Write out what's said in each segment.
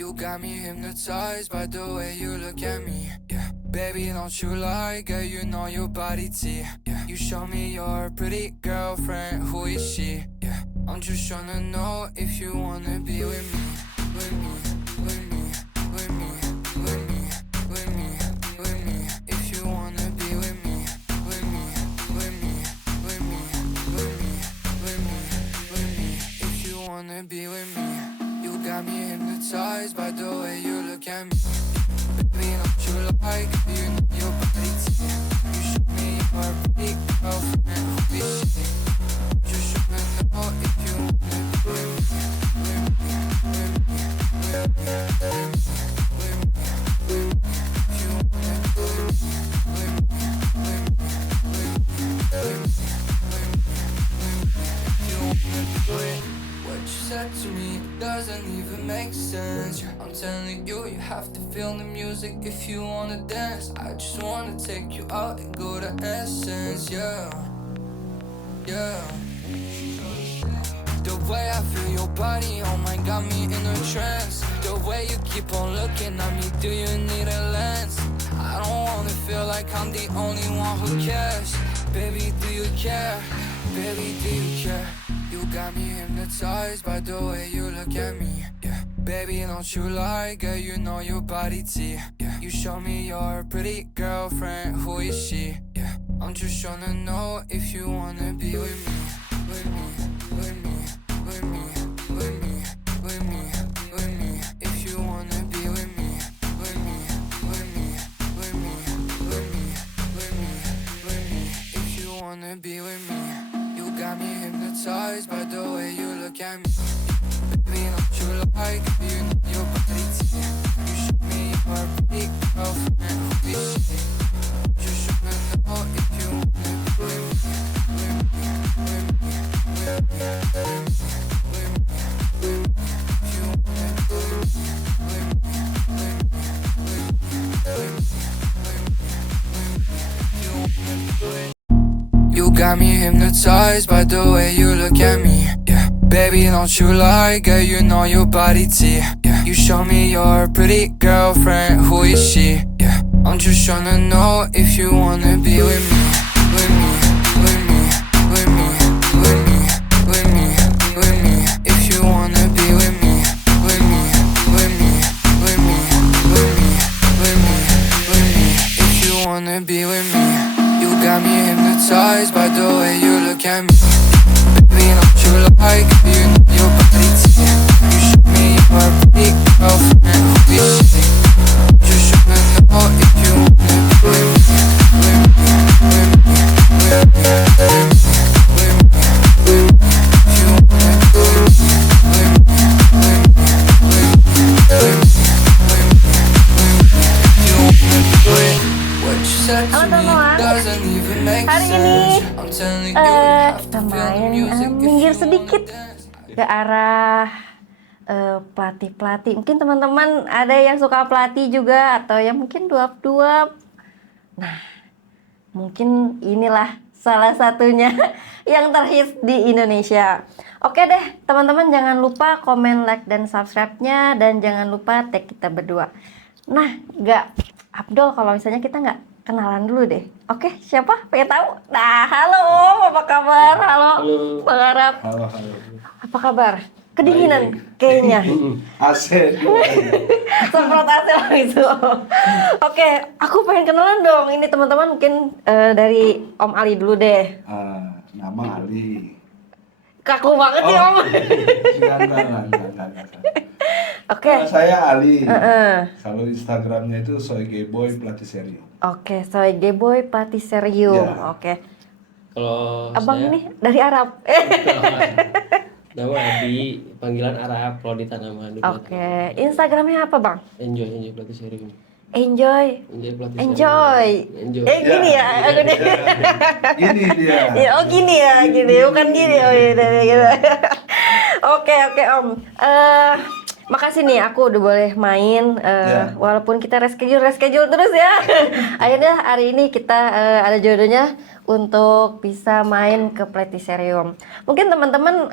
You got me hypnotized by the way you look at me. Yeah, baby, don't you lie, girl, you know your body T. Yeah, you show me your pretty girlfriend, who is she? Yeah, I'm just tryna know if you wanna be with me, with me, with me, with me, with me, with me, with me. If you wanna be with me, with me, with me, with me, with me, with me, with me. If you wanna be with me. You got me hypnotized by the way you look at me. Baby, don't you like you know your body T. You show me your pretty girlfriend, who is she? Just wanna know if you wanna be with me, with me, with me, with me, with me, with me, with me. If you wanna be with me, with me, with me, with me, with me, with me, if you wanna be with me. What you said to me doesn't even make sense. I'm telling you, you have to feel the music if you wanna dance. I just wanna take you out and go to Essence, yeah, yeah. The way I feel your body, oh my, got me in a trance. The way you keep on looking at me, do you need a lens? I don't wanna feel like I'm the only one who cares. Baby, do you care? Baby, do you care? You got me hypnotized by the way you look at me. Yeah, baby, don't you lie, girl, you know your body T. Yeah, you show me your pretty girlfriend, who is she? Yeah, I'm just tryna know if you wanna be with me, with me, with me, with me, with me, with me, with me. If you wanna be with me, with me, with me, with me, with me, with me, with me. If you wanna be with me. You got me hypnotized by the way you look at me. Baby, don't you like you know your body T. You show me your pretty girlfriend, who is she? Just wanna know if you wanna be with me, with me, with me, with me, with me, with me, with me. If you wanna be with me, with me, with me, with me, with me, with me, with me. If you wanna be with me. You got me hypnotized by the way you look at me. Yeah, baby, don't you lie, girl, you know your body T. Yeah, you show me your pretty girlfriend, who is she? Yeah, I'm just tryna know if you wanna be with me, with me, with me, with me, with me, with me, with me. If you wanna be with me, with me, with me, with me, with me, with me, with me. If you wanna be with me. You got me hypnotized by the way you look at me. Baby, don't you like you know your body T. You show me your pretty girlfriend, who is she? Just wanna know if you wanna be with me, with me, with me, with me, with me, with me, with me. If you wanna be with me, with me, with me, with me, with me, with me, with me. If you wanna be with me. What you said to me doesn't even make sense. I'm telling you, you have Kita to feel the main music if minggir you sedikit wanna dance. ke arah pelatih-pelatih. Mungkin teman-teman ada yang suka pelatih juga atau yang mungkin duap-duap. Nah, mungkin inilah salah satunya yang terhits di Indonesia. Oke deh, teman-teman jangan lupa komen, like, dan subscribe-nya. Dan jangan lupa tag kita berdua. Nah, nggak Abdul kalau misalnya kita nggak kenalan dulu deh. Oke, siapa? Pengen tahu? Nah, halo Om, apa kabar? Halo, Halo. Bang Arab. Halo, halo. Apa kabar? Kedinginan Baik. kayaknya. AC. Semprot AC langsung. Oke, aku pengen kenalan dong. Ini teman-teman mungkin dari Om Ali dulu deh. Nama Ali. Kaku banget sih Om. Enggak. Oke. Saya Ali. Kalau Instagramnya itu soygeboy platiserium. Oke, Soy Geboy Patiserium. Ya. Oke. Kalau Abang saya ini dari Arab. nama Abi, panggilan Arab kalau di tanaman. Oke, Instagramnya apa Bang? Enjoy pelatih sharing. Enjoy. Pelatih Enjoy. Enjoy. Gini ya, aku deh. Ini dia. Ya, oh gini ya, gini, bukan gini. Oh iya, gitu. Oke Om. Makasih nih aku udah boleh main walaupun kita reschedule terus ya. Akhirnya hari ini kita ada jodohnya untuk bisa main ke Platiserium. Mungkin teman-teman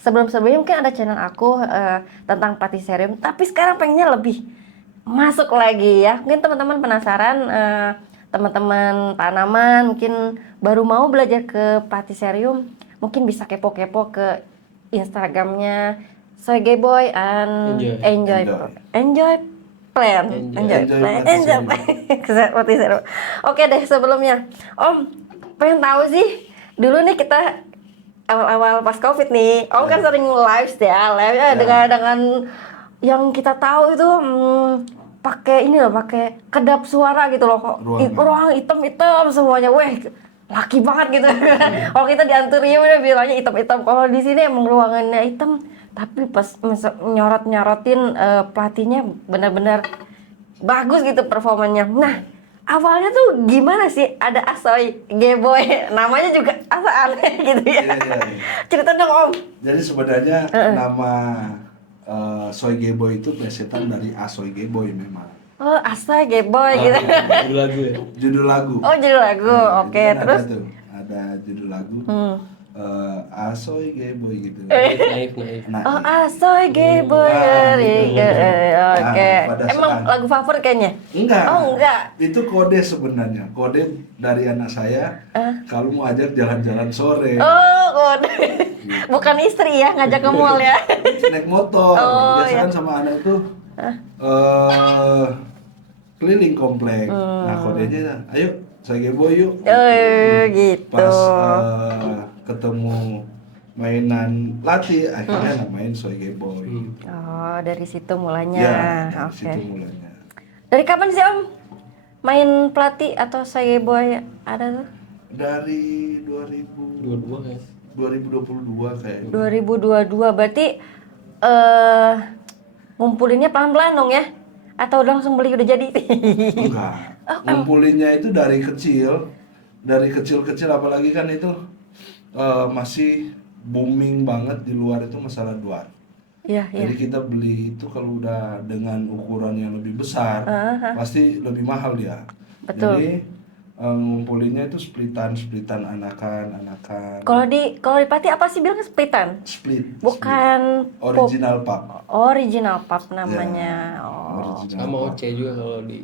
sebelum-sebelumnya mungkin ada channel aku tentang platiserium, tapi sekarang pengennya lebih masuk lagi ya. Mungkin teman-teman penasaran, teman-teman tanaman mungkin baru mau belajar ke platiserium, mungkin bisa kepo-kepo ke Instagramnya Soy Gay Boy and Enjoy Plant. Platiserium. Oke deh, sebelumnya Om pengen tahu sih dulu nih, kita awal-awal pas COVID nih, Om kan sering live ya, dengan yang kita tahu itu pakai ini loh, pakai kedap suara gitu loh, kok ruang hitam-hitam semuanya, weh laki banget gitu. Kalau kita di Anturium udah bilangnya hitam-hitam, kalau di sini emang ruangannya hitam, tapi pas nyorot-nyorotin pelatihnya benar-benar bagus gitu performanya. Nah, awalnya tuh gimana sih ada Soy Gay Boy? Namanya juga asa aneh gitu ya. Iya. Cerita dong Om. Jadi sebenarnya nama Soy Gay Boy itu plesetan dari Asoy Gay Boy memang. Oh, Asoy Gay Boy gitu. Judul lagu ya? Judul lagu. Oh, judul lagu. Oke, kan terus ada judul lagu. Asoy Gay Boy gitu. Naif. oh, Asoy Gay Boy. Oke. Emang lagu favorit kayaknya? Enggak. Oh, enggak. Itu kode sebenarnya. Kode dari anak saya kalau mau ajak jalan-jalan sore. Oh, kode. Bukan istri ya, ngajak ke mall ya. Naik motor. Biasa kan sama anak itu keliling komplek. Nah, kodenya ayo Soy Gay Boy yuk. Gitu. Pas ketemu mainan latih, akhirnya namain Soy Gay Boy. Oh, dari situ mulanya. Ya, dari Oke. situ mulanya. Dari kapan sih Om main pelatih atau Soy Gay Boy ada tuh? Dari 22 guys. 2022 kayaknya. 2022 berarti ngumpulinnya pelan-pelan dong ya? Atau langsung beli udah jadi? Enggak. Ngumpulinnya itu dari kecil. Dari kecil-kecil, apalagi kan itu masih booming banget di luar itu masalah dwarf. Iya. Jadi kita beli itu kalau udah dengan ukuran yang lebih besar, pasti lebih mahal dia. Betul. Jadi ngumpulinnya itu splitan anakan. Kalau di pelatih apa sih bilangnya splitan? Split. Bukan Original pub. Original pub namanya. Original Sama pub. OC juga kalau di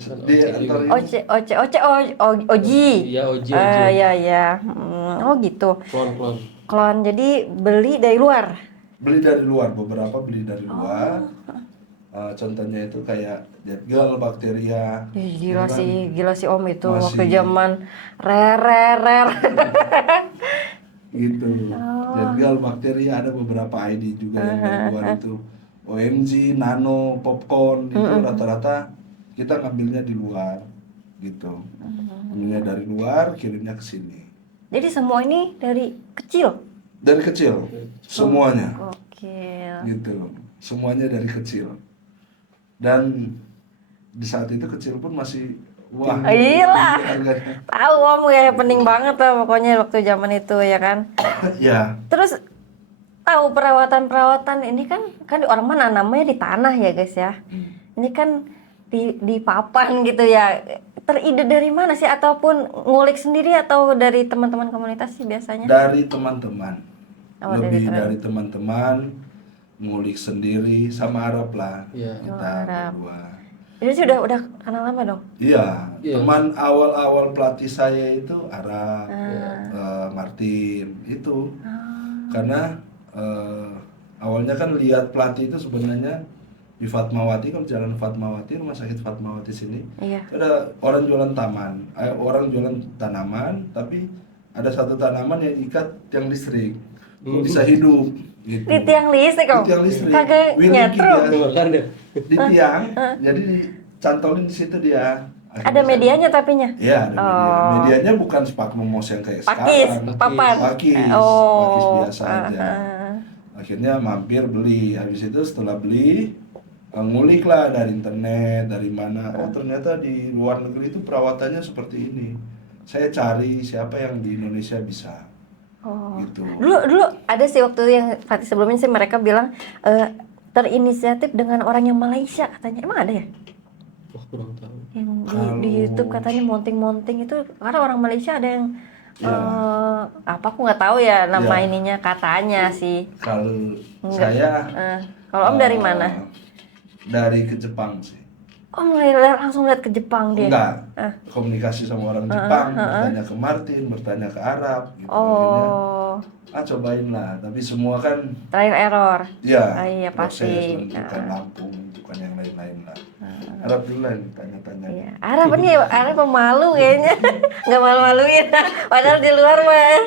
Di antar ini. Oji. Iya, OJ. Iya. Oh gitu. Klon. Klon, jadi beli dari luar. Beli dari luar, beberapa beli dari luar. Contohnya itu kayak Jetgal, Bakteria. Ih, gila Kan sih Om itu masih- waktu zaman rare. gitu. Jetgal, Bakteria, ada beberapa ID juga yang dari luar itu. OMG, Nano, Popcorn, itu rata-rata kita ngambilnya di luar gitu. Ambilnya dari luar, kirimnya ke sini. Jadi semua ini dari kecil. Dari kecil, semuanya. Gokil. Gitu, semuanya dari kecil. Dan di saat itu kecil pun masih wah. Gila. Harganya. Tahu Om ya, pening banget lah pokoknya waktu zaman itu ya kan. Ya, Terus tahu perawatan ini kan orang mana namanya di tanah ya guys ya. Ini kan di papan gitu ya. Teride dari mana sih, ataupun ngulik sendiri atau dari teman-teman komunitas sih biasanya? dari teman-teman. Oh, Lebih dari dari teman-teman, ngulik sendiri sama Arab lah. Iya. Kita Arab. berdua. Jadi sih udah kenal lama dong. Iya, Iya. teman awal-awal pelatih saya itu Arab, Martin itu. Karena awalnya kan lihat pelatih itu sebenarnya di Fatmawati, kan jalan Fatmawati, rumah sakit Fatmawati sini. Iya. Ada orang jualan orang jualan tanaman, tapi ada satu tanaman yang ikat tiang listrik. Kok bisa hidup gitu. Di tiang listrik Di Om. tiang listrik. Kagak Willy nyetrum. dia. Dengarkan deh. Di tiang, jadi dicantolin di situ dia. Ada medianya tapinya. Iya, ada media. Oh. Medianya bukan spakmumos yang kayak Pakis, sekarang. papan. Pakis, Oh. pakis biasa aja. Akhirnya mampir beli. Habis itu setelah beli, ngulik lah dari internet, dari mana. Oh ternyata di luar negeri itu perawatannya seperti ini. Saya cari siapa yang di Indonesia bisa. Oh. Gitu. Dulu ada sih waktu yang Fatih sebelumnya sih mereka bilang terinisiatif dengan orang yang Malaysia katanya. Emang ada ya? Wah, kurang tahu. Yang di Kalau- YouTube katanya monting itu karena orang Malaysia ada yang Ya, Apa aku nggak tahu ya nama Ya. ininya, katanya sih. kalau Enggak. saya Kalau Om dari eh, mana? Dari ke Jepang sih. Om langsung lihat ke Jepang dia. Enggak, Ah. komunikasi sama orang Jepang, bertanya ke Martin, bertanya ke Arab, gitu. Akhirnya, Oh, cobain lah. Tapi semua kan, trial error. ya, Iya proses pasti. menentukan lampu, menentukan yang lain-lain lah. Arab dulu lah yang tanya-tanya. Iya. Arab pemalu kayaknya. Nggak malu-maluin. Padahal di luar mah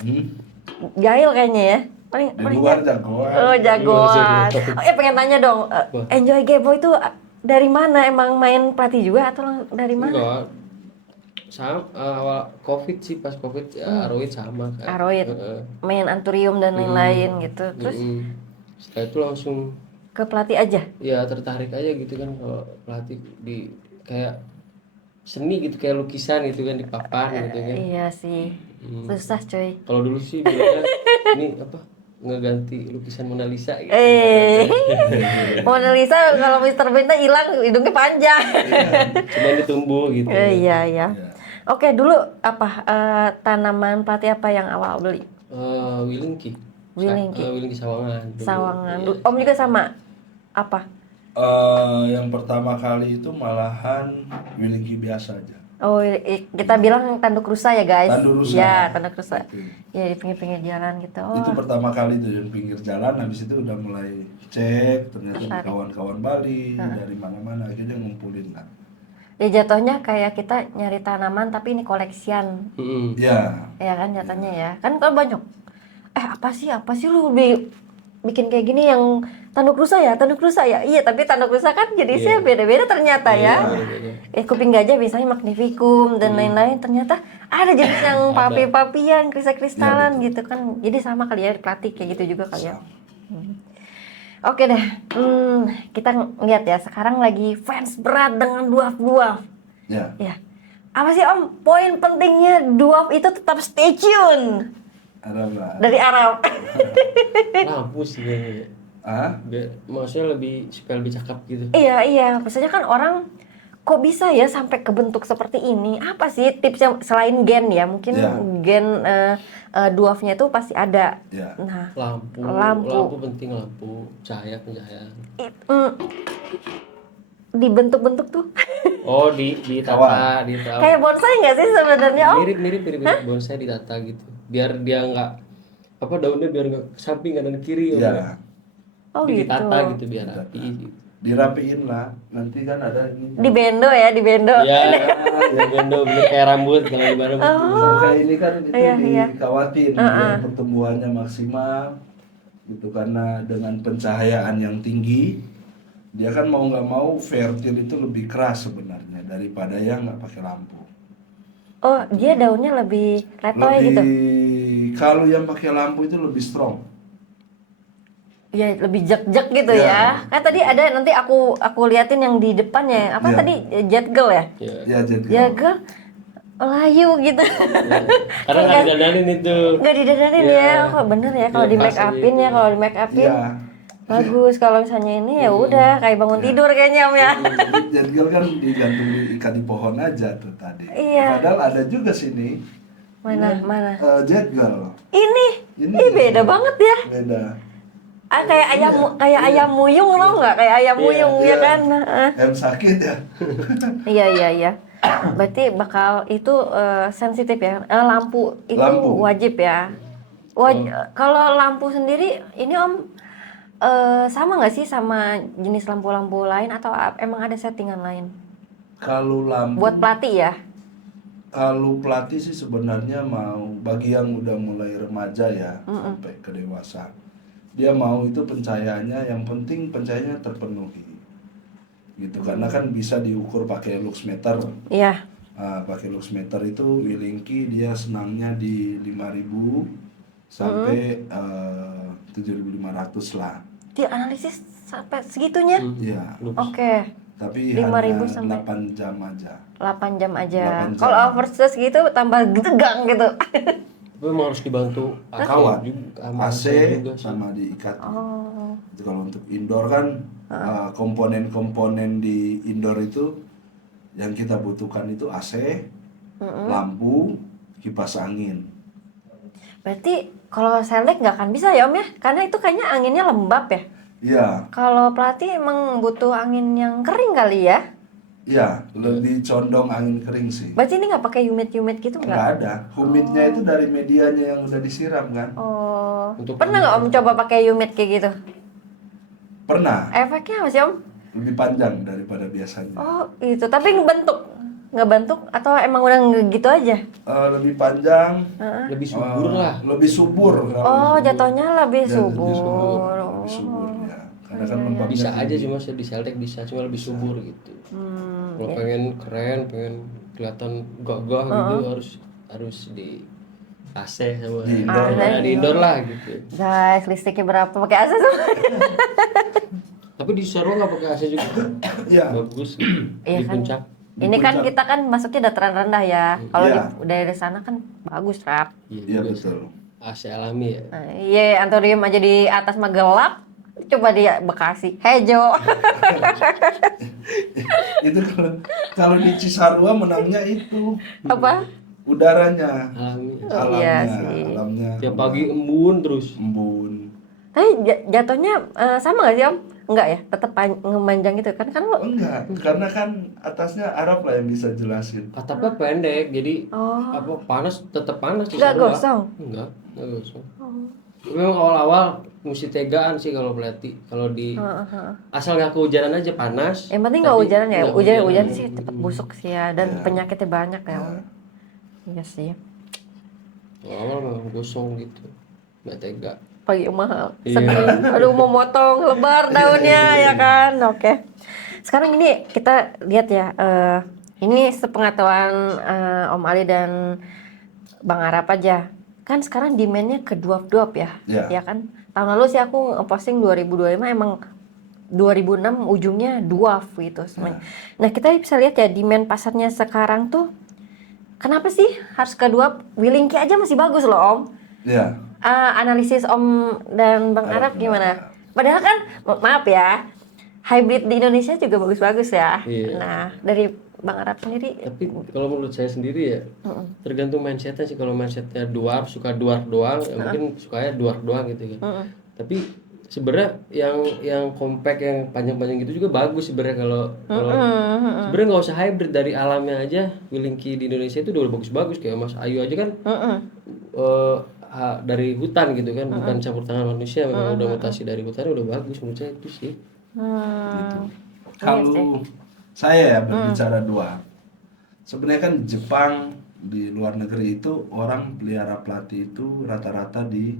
Hmm? jahil kayaknya ya. Di luar jagoan. Oh, jagoan. Oh ya, pengen tanya dong. Enjoy Game Boy itu dari mana? Emang main pelatih juga atau dari mana? Enggak. Sama awal Covid sih, pas Covid ya, Aroid sama kan. Aroid. Main Anturium dan lain-lain gitu. Terus Setelah itu langsung ke pelatih aja. ya tertarik aja gitu kan, kalau pelatih di kayak seni gitu, kayak lukisan gitu kan di papan gitu kan. Iya sih. Susah coy. Kalau dulu sih bilangnya ini apa, ngeganti lukisan Mona Lisa gitu. Mona Lisa kalau Mr. Bean tuh hilang hidungnya panjang. Cuma ditumbuh gitu. Iya, iya. Oke, dulu apa tanaman pelatih apa yang awal beli? Wilingki. Wilingki. Wilingki Sawangan. dulu. Sawangan. Iya. Om juga sama? Apa? Yang pertama kali itu malahan Wilingki biasa aja. Oh, kita bilang tanduk rusa ya guys. Tanduk rusa. Ya, tanduk rusa. Oke. Ya, di pinggir-pinggir jalan gitu. Oh, Itu pertama kali tuh di pinggir jalan, habis itu udah mulai cek, ternyata di kawan-kawan Bali, dari mana-mana, akhirnya ngumpulin lah. ya jatuhnya kayak kita nyari tanaman tapi ini koleksian. Ya, Ya kan jatuhnya ya. Kan kalau banyak. Apa sih lu bikin kayak gini yang tanduk rusa ya? Tanduk rusa ya? Iya, tapi tanduk rusa kan jenisnya beda-beda ternyata ya. Kuping gajah biasanya magnificum dan lain-lain, ternyata ada jenis yang papi-papian, kristal-kristalan gitu kan. Jadi sama kali ya, pelatih kayak gitu juga kali ya. Oke deh, kita lihat ya, sekarang lagi fans berat dengan duaf-duaf. ya. Ya, apa sih Om poin pentingnya duaf itu tetap stay tune Arab lah. dari Arab? Lampu sih kayaknya. Maksudnya supaya lebih cakep gitu. Iya, biasanya kan orang kok bisa ya sampai kebentuk seperti ini? Apa sih tipsnya selain gen ya? Mungkin gen duafnya itu pasti ada. Ya. Nah, Lampu penting, lampu, cahaya, pencahayaan. dibentuk-bentuk tuh. Oh, ditata. Kayak bonsai nggak sih sebenarnya Om? Mirip bonsai ditata gitu. Biar dia nggak daunnya biar nggak ke samping kanan kiri. Ya. Oh gitu. Ditata gitu biar rapi gitu. Dirapiin lah, nanti kan ada ini. Di bendo ya, di bendo. Ya, bendo bener kayak rambut kalau di mana. Kayak ini kan itu dikawatin biar pertumbuhannya maksimal gitu, karena dengan pencahayaan yang tinggi dia kan mau nggak mau fertil itu lebih keras sebenarnya daripada yang nggak pakai lampu. Oh, dia daunnya lebih letoy gitu. Kalau yang pakai lampu itu lebih strong. Ya, lebih jak-jak gitu ya. Kan tadi ada, nanti aku liatin yang di depannya. Apa tadi? Jet girl ya? Ya jadi. Jet girl layu gitu. Karena nggak didadanin itu. Nggak didadanin ya. Oh, bener ya kalau di make upin ya, kalau di make upin. Iya. Bagus, kalau misalnya ini ya udah kayak bangun tidur kayaknya Om ya. Jet girl kan digantung diikat di pohon aja tuh tadi. Iya. Padahal ada juga sini. Mana? Jet girl. Ini beda banget ya. Beda. Kayak ayam muyung loh nggak? Kayak ayam muyung ya kan? Yang sakit ya. Iya. Berarti bakal itu sensitif ya. Lampu itu wajib ya. Kalau lampu sendiri ini Om sama nggak sih sama jenis lampu-lampu lain atau emang ada settingan lain? Kalau lampu Buat pelatih ya? Kalau pelatih sih sebenarnya mau bagi yang udah mulai remaja ya sampai ke dewasa. Dia mau itu pencahayaannya, yang penting pencahayaannya terpenuhi. Gitu, karena kan bisa diukur pakai luxmeter. Iya. Pakai luxmeter itu Wilingki dia senangnya di 5.000 sampai 7.500 lah. Dia analisis sampai segitunya? Iya. Oke. Tapi 5.000 hanya sampai 8 jam aja. 8 jam aja. 8 jam. Kalau overstress gitu tambah tegang gitu. Tapi memang harus dibantu Kawan, AC juga sih. sama diikat. Oh. Jadi kalau untuk indoor kan komponen-komponen di indoor itu yang kita butuhkan itu AC, lampu, kipas angin. Berarti kalau selek nggak akan bisa ya Om ya? Karena itu kayaknya anginnya lembab ya. Iya, Kalau pelatih emang butuh angin yang kering kali ya? iya, lebih condong angin kering sih. Berarti ini nggak pakai humid gitu nggak? Nggak ada, humidnya itu dari medianya yang udah disiram kan. Oh, Untuk pernah nggak Om coba pakai humid kayak gitu? Pernah, Efeknya apa sih Om? lebih panjang daripada biasanya. Oh, itu. Tapi ngebentuk atau emang udah gitu aja? Lebih panjang, lebih subur lah. lebih subur. Oh, jatuhnya lebih Ya, lebih subur. lebih subur ya. Karena kan Iya, lembabnya Bisa aja tinggi. cuma di seltek bisa, cuma lebih subur gitu. Kalau iya. pengen keren, pengen kelihatan gagah gitu harus di AC sama Di indoor. di indoor lah gitu. Guys, listriknya berapa? Pakai AC semua? Tapi di Soro nggak pakai AC juga. Iya. Bagus gitu. Iya Di kan. puncak. Ini kan kita kan masuknya dataran rendah ya. Kalau Iya. di daerah sana kan bagus, Rap. Iya bagus. betul. AC alami ya. Nah, iya, Antorium aja di atas mah gelap. Coba di Bekasi, hejo. Itu kalau di Cisarua menangnya itu Apa? udaranya, Alami. alamnya, Iya sih. alamnya. Tiap pagi embun terus. embun. Tapi jatuhnya sama gak sih Om? Enggak ya? Tetap ngemanjang gitu kan? Kan lo. Enggak, karena kan atasnya Arab lah yang bisa jelasin. Atapnya pendek, jadi Oh. apa panas tetap panas di Nggak Soro, Pak. gosong? Enggak gosong. Memang awal-awal mesti tegaan sih kalau pelatih. Kalau di asal nggak kehujanan aja panas. Yang penting nggak tapi hujanan ya. nggak Hujan sih tetap busuk sih ya, dan Iya. penyakitnya banyak ya. Om. Iya sih. Awal memang gosong gitu, nggak tega. Pagi mahal. Iya. Sedih. Aduh mau motong lebar daunnya ya kan. Oke. Sekarang ini kita lihat ya. Ini sepengetahuan Om Ali dan Bang Arap aja. Kan sekarang demand-nya ke duap-duap ya. Iya. Ya kan. Tahun lalu sih aku ngeposting 2025 emang 2006 ujungnya duaf gitu semuanya. Nah, kita bisa lihat ya demand pasarnya sekarang tuh kenapa sih harus ke duap? Willingki aja masih bagus loh, Om. Iya. Analisis Om dan Bang Arap gimana? Padahal kan maaf ya, hybrid di Indonesia juga bagus-bagus ya. Iya. Nah, dari Bang Arap sendiri, Tapi kalau menurut saya sendiri ya, tergantung mindsetnya sih. Kalau mindsetnya dwarf, suka dwarf doang, ya mungkin sukanya dwarf doang gitu kan. Tapi sebenarnya yang compact, yang panjang-panjang gitu juga bagus sebenarnya kalau sebenarnya nggak usah hybrid, dari alamnya aja. Willingki di Indonesia itu udah bagus-bagus, kayak Mas Ayu aja kan dari hutan gitu kan, bukan campur tangan manusia, memang udah mutasi dari hutan, udah bagus menurut saya itu sih. Gitu. Kalau saya ya berbicara dua, sebenarnya kan Jepang, di luar negeri itu orang pelihara pelatih itu rata-rata di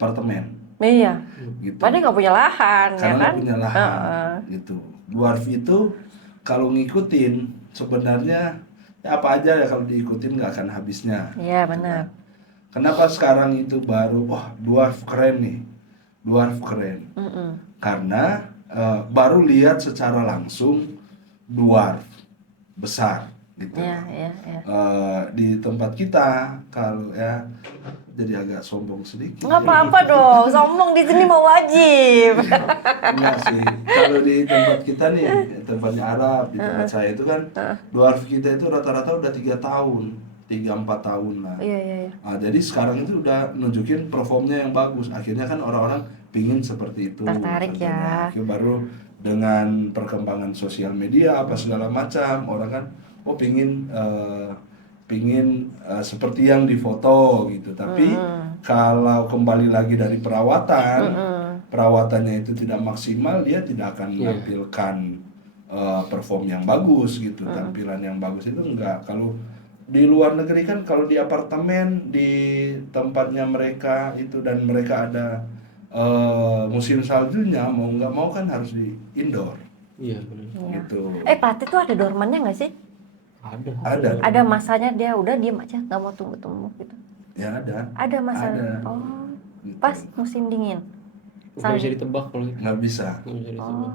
apartemen iya. gitu. Padahal nggak punya lahan, ya Karena kan? nggak punya lahan gitu. Dwarf itu kalau ngikutin sebenarnya ya apa aja ya, kalau diikutin nggak akan habisnya. Iya benar. Kenapa sekarang itu baru, wah dwarf keren nih, dwarf keren. Karena baru lihat secara langsung dwarf besar gitu. Iya, iya, iya. Di tempat kita kalau ya jadi agak sombong sedikit. Nggak apa-apa dong, sombong di sini mau wajib. Enggak sih. Kalau di tempat kita nih, tempatnya Arab, di tempat saya itu kan dwarf kita itu rata-rata udah 3 tahun, 3-4 tahun lah. Iya, iya, iya. Nah, jadi sekarang itu udah nunjukin performnya yang bagus. Akhirnya kan orang-orang pingin seperti itu. Tertarik ya. Akhirnya baru dengan perkembangan sosial media apa segala macam, orang kan pingin seperti yang difoto gitu. Tapi kalau kembali lagi dari perawatan, perawatannya itu tidak maksimal, dia tidak akan menampilkan perform yang bagus gitu, tampilan yang bagus itu enggak. Kalau di luar negeri kan, kalau di apartemen di tempatnya mereka itu, dan mereka ada musim saljunya, mau nggak mau kan harus di indoor Iya benar. gitu. Pelatih tuh ada dormannya nggak sih? Ada. Ada masanya dia udah diem aja, nggak mau tunggu-tunggu gitu. Ya ada. Ada masa. Ada. Oh, Gitu. pas musim dingin. Nggak bisa ditebak kalau itu. Nggak bisa. Nggak bisa ditebak.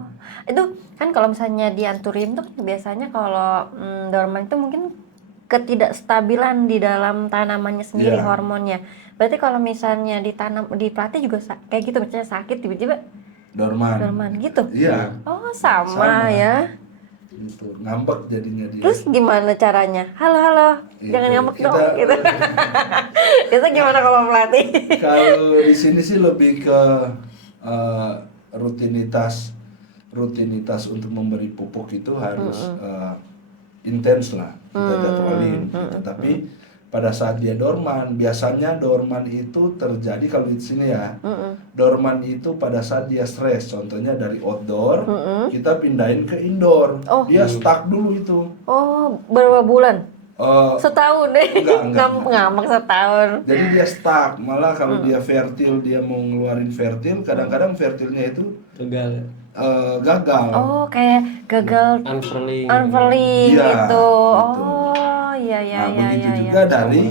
Itu kan kalau misalnya di Anturium tuh biasanya kalau dorman itu mungkin ketidakstabilan di dalam tanamannya sendiri, Iya. hormonnya. Berarti kalau misalnya ditanam di pelatih juga kayak gitu, misalnya sakit tiba-tiba Dorman. dorman gitu. Iya. Oh sama Sama. ya. gitu, ngambek jadinya dia. Terus gimana caranya? Halo, jangan Itu, ngambek dong gitu. Itu gimana kalau pelatih? Kalau di sini sih lebih ke eh, rutinitas untuk memberi pupuk itu harus intens lah kita jadwalin gitu. Tapi pada saat dia dorman, biasanya dorman itu terjadi kalau di sini ya. Dorman itu pada saat dia stres, contohnya dari outdoor, kita pindahin ke indoor. Oh. Dia stuck dulu itu. Oh, berapa bulan? Eh, Setahun deh. Enggak. Ngambek setahun. Jadi dia stuck, malah kalau dia fertil, dia mau ngeluarin fertil, kadang-kadang fertilnya itu Gagal ya. gagal. Oh, kayak gagal Unfurling. unfurling Iya, gitu. gitu. Oh, iya iya Nah, iya begitu iya. juga dari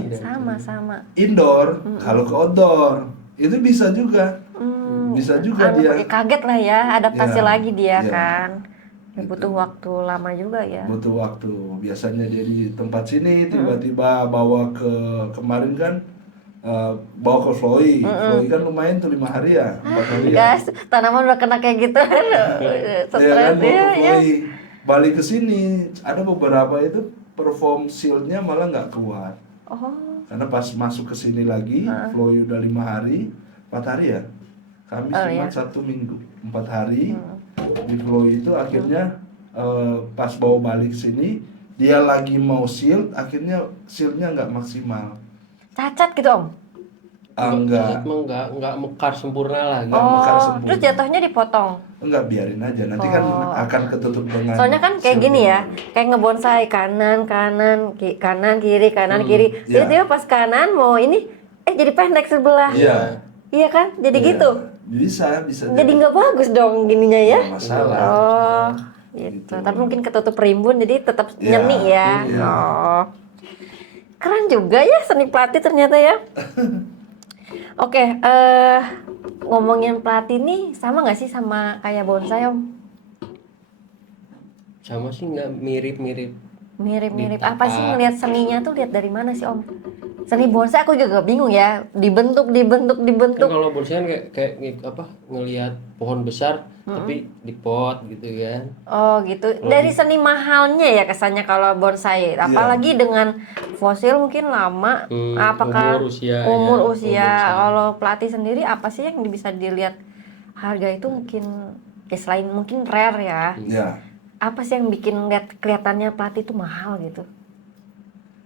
Sama. indoor, kalau ke outdoor itu bisa juga. Bisa juga dia. Kaget lah ya, adaptasi Ya, lagi dia ya. kan. Ya, Gitu. butuh waktu lama juga ya. Butuh waktu. Biasanya dia di tempat sini tiba-tiba bawa ke kemarin kan bawa ke Floy. Floy kan lumayan tuh 5 hari ya, 4 hari ya. Guys, tanaman udah kena kayak gitu. Ya kan, Stres bawa ya, ke ya. Floy. Balik ke sini, ada beberapa itu perform shield-nya malah nggak keluar. Oh, Karena pas masuk ke sini lagi, Floy udah 5 hari, 4 hari ya. Kamis, Jumat, Sabtu, Minggu, 4 hari. Di Floy itu akhirnya pas bawa balik sini, dia lagi mau shield, akhirnya shieldnya nggak maksimal. cacat gitu Om. Enggak, Enggak mekar sempurna lah. Nggak mekar Oh, sempurna. terus jatuhnya dipotong. Enggak, biarin aja. Nanti kan akan ketutup dengan. Soalnya kan kayak shield. gini ya, kayak ngebonsai kanan kiri. ya. Jadi dia pas kanan mau ini, jadi pendek sebelah. Iya. Iya kan? Jadi Iya. gitu. Bisa. Jadi nggak bagus dong gininya ya. Nggak masalah. Oh, gitu. Tapi mungkin ketutup rimbun jadi tetap Iya, nyeni ya. iya. Oh. Keren juga ya seni pelatih ternyata ya. Oke, ngomongin pelatih nih sama nggak sih sama kayak bonsai Om? Sama sih nggak mirip-mirip. Mirip-mirip. Ditata. Apa sih ngelihat seninya tuh lihat dari mana sih Om? Seni bonsai aku juga bingung ya. Dibentuk. Kan kalau bonsai kan kayak apa ngelihat pohon besar tapi di pot gitu kan. Oh gitu. Dari seni mahalnya ya kesannya kalau bonsai. Apalagi dengan fosil mungkin lama. Apakah umur usia, umur ya, usia? umur Kalau pelatih sendiri apa sih yang bisa dilihat harga itu mungkin ya selain mungkin rare ya. Ya. Apa sih yang bikin kelihatannya pelatih itu mahal gitu?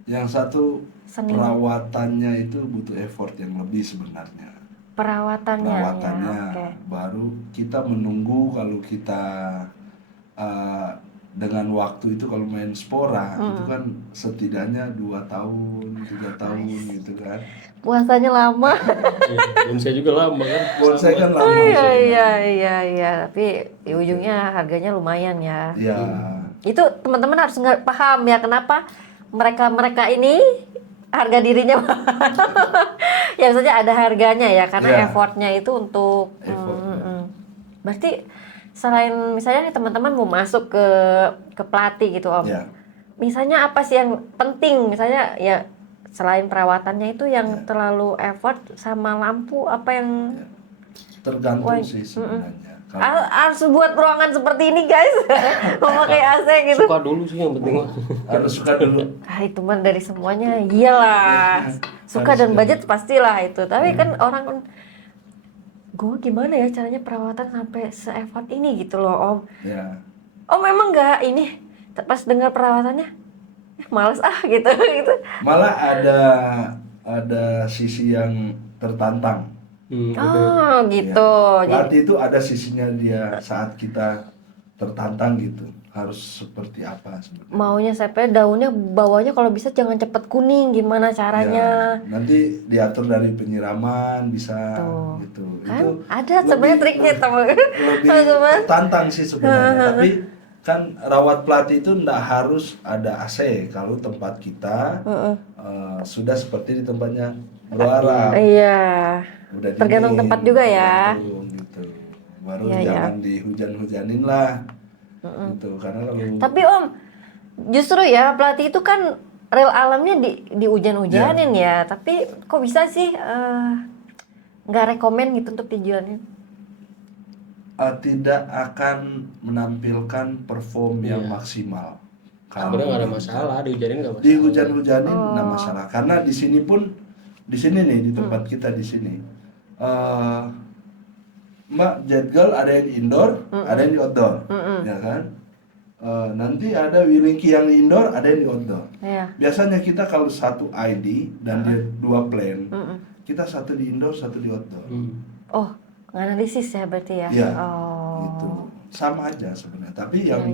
Yang satu Seni. perawatannya itu butuh effort yang lebih sebenarnya. Perawatannya. Perawatannya Ya, oke. baru kita menunggu kalau kita dengan waktu itu kalau main spora itu kan setidaknya 2 tahun 3 tahun gitu kan. Puasanya lama. Bonsai juga lama kan. Bonsai kan lama. Iya. Tapi di ujungnya harganya lumayan ya. Ya. Itu teman-teman harus paham ya kenapa mereka ini harga dirinya ya maksudnya ada harganya ya karena Ya. effortnya itu untuk berarti selain misalnya nih teman-teman mau masuk ke pelatih gitu Om. Ya. Misalnya apa sih yang penting misalnya ya selain perawatannya itu yang terlalu effort sama lampu apa yang Tergantung sih sebenarnya. Kalau harus buat ruangan seperti ini guys memakai AC gitu. Suka dulu sih yang penting mah. harus suka dulu. Itu mah dari semuanya iyalah suka Harus dan suka. budget pastilah itu tapi kan orang gue gimana ya caranya perawatan sampai se-effort ini gitu loh Om. Ya. Om memang nggak ini pas dengar perawatannya males gitu gitu. Malah ada sisi yang tertantang. Oh gitu. Jadi Pelatih itu ada sisinya dia saat kita tertantang gitu. Harus seperti apa sebenarnya. maunya sampai daunnya bawahnya kalau bisa jangan cepet kuning gimana caranya. Ya, nanti diatur dari penyiraman bisa Tuh. gitu. Kan Itu ada sebenarnya triknya teman. lebih tertantang sih sebenarnya. Tapi kan rawat pelatih itu enggak harus ada AC kalau tempat kita sudah seperti di tempatnya Bro Arab. Iya. Udah Tergantung dingin, tempat juga ya. tergantung gitu. Baru Iya, jangan dihujan-hujanin lah. Gitu. Karena kalau Tapi Om, justru ya pelatih itu kan real alamnya di hujan-hujanin ya. Tapi kok bisa sih nggak rekomen gitu untuk dijualin? tidak akan menampilkan perform yang maksimal. Sebenarnya nggak ada masalah, dihujanin nggak masalah. Dihujan-hujanin nggak masalah, karena di sini nih di tempat kita di sini, Mbak Jet Girl ada yang indoor, ada yang di outdoor, ya kan? Nanti ada Wilinki yang di indoor, ada yang di outdoor. Iya. Biasanya kita kalau satu ID dan dia 2 plan, kita satu di indoor, satu di outdoor. Oh, analisis ya berarti ya? Iya, Oh. itu sama aja sebenarnya. Tapi yang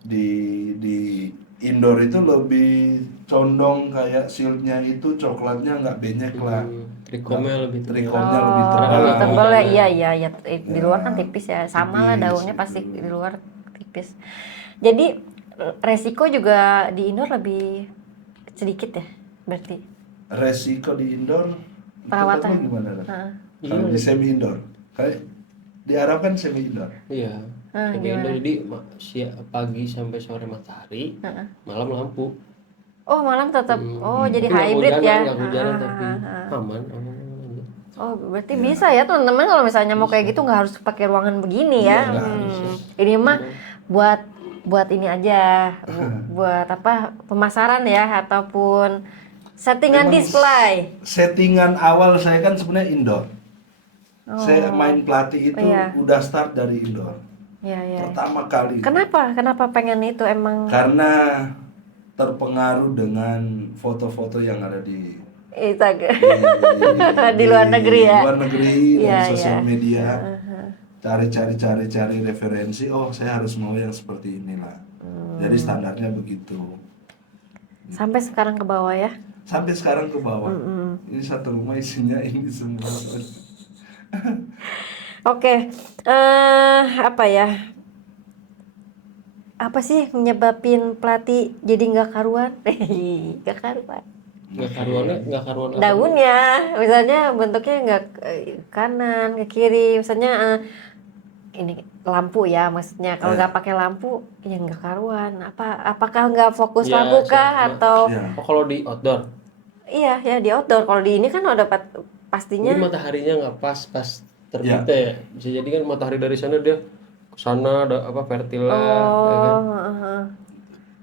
di indoor itu lebih condong kayak shieldnya itu coklatnya nggak benyek lah. Trikomnya lebih Trikomnya Oh, lebih tebal. lebih tebal ya, iya. Di luar kan tipis ya, sama lah daunnya pasti di luar tipis. Jadi resiko juga di indoor lebih sedikit ya, berarti. Resiko di indoor Perawatan. menurut lu gimana? Ran? Heeh. Kalau di semi indoor, kayak diharapkan semi indoor. Iya. Tapi Indo jadi pagi sampai sore matahari, malam lampu. Oh, malam tetap. Oh, jadi Tapi nggak hybrid hujanan, ya. nggak hujanan tapi aman aja. Oh, berarti bisa ya teman-teman kalau misalnya mau kayak gitu nggak harus pakai ruangan begini ya. Ini mah buat ini aja, buat apa pemasaran ya ataupun settingan Emang display. Settingan awal saya kan sebenarnya indoor. Saya main pelatih itu udah start dari indoor. Iya. Pertama kali. Kenapa pengen itu emang? Karena terpengaruh dengan foto-foto yang ada di Di luar negeri ya. Di luar negeri Iya, dan sosial media. Cari referensi. Oh, saya harus mau yang seperti inilah. Jadi standarnya begitu. Sampai sekarang ke bawah ya. Sampai sekarang ke bawah. Ini satu rumah isinya ini semua. Oke, apa ya? Apa sih menyebabin pelatih jadi nggak karuan? Nggak karuan. Nggak karuan apa? Daunnya, misalnya bentuknya nggak ke kanan, ke kiri, misalnya ini lampu ya, maksudnya kalau nggak pakai lampu, ya nggak karuan. Apakah nggak fokus Ya, lampu kah atau? Ya. Oh, kalau di outdoor, Iya ya di outdoor. Kalau di ini kan udah pastinya. ini mataharinya nggak pas terbitnya ya. Bisa jadi kan matahari dari sana dia ke sana ada apa vertilnya, ya kan?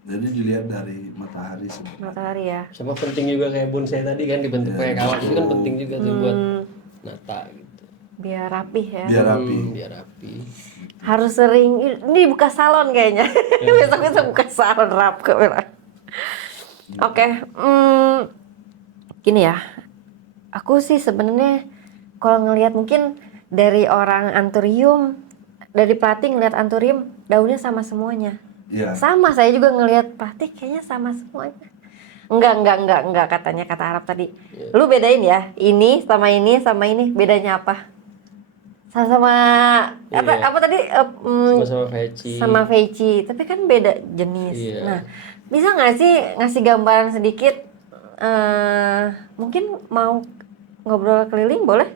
Jadi dilihat dari matahari sebenarnya. Matahari ya. Sama penting juga kayak bonsai tadi kan dibentuk kayak kawan itu kan penting juga tuh buat nata gitu. Biar rapih ya. Biar rapi. Biar rapi. Harus sering ini buka salon kayaknya. Besok-besok buka salon rap kamera. Oke, gini ya. Aku sih sebenarnya kalau ngelihat mungkin dari orang anturium, dari pelatih ngelihat anturium daunnya sama semuanya. Iya. Sama, saya juga ngelihat pelatih kayaknya sama semuanya. Enggak katanya kata Arab tadi. Lu bedain ya, ini sama ini bedanya apa? Sama apa tadi? Sama-sama veci. Sama veci, tapi kan beda jenis. Iya. Nah, bisa nggak sih ngasih gambaran sedikit? Mungkin mau ngobrol keliling boleh?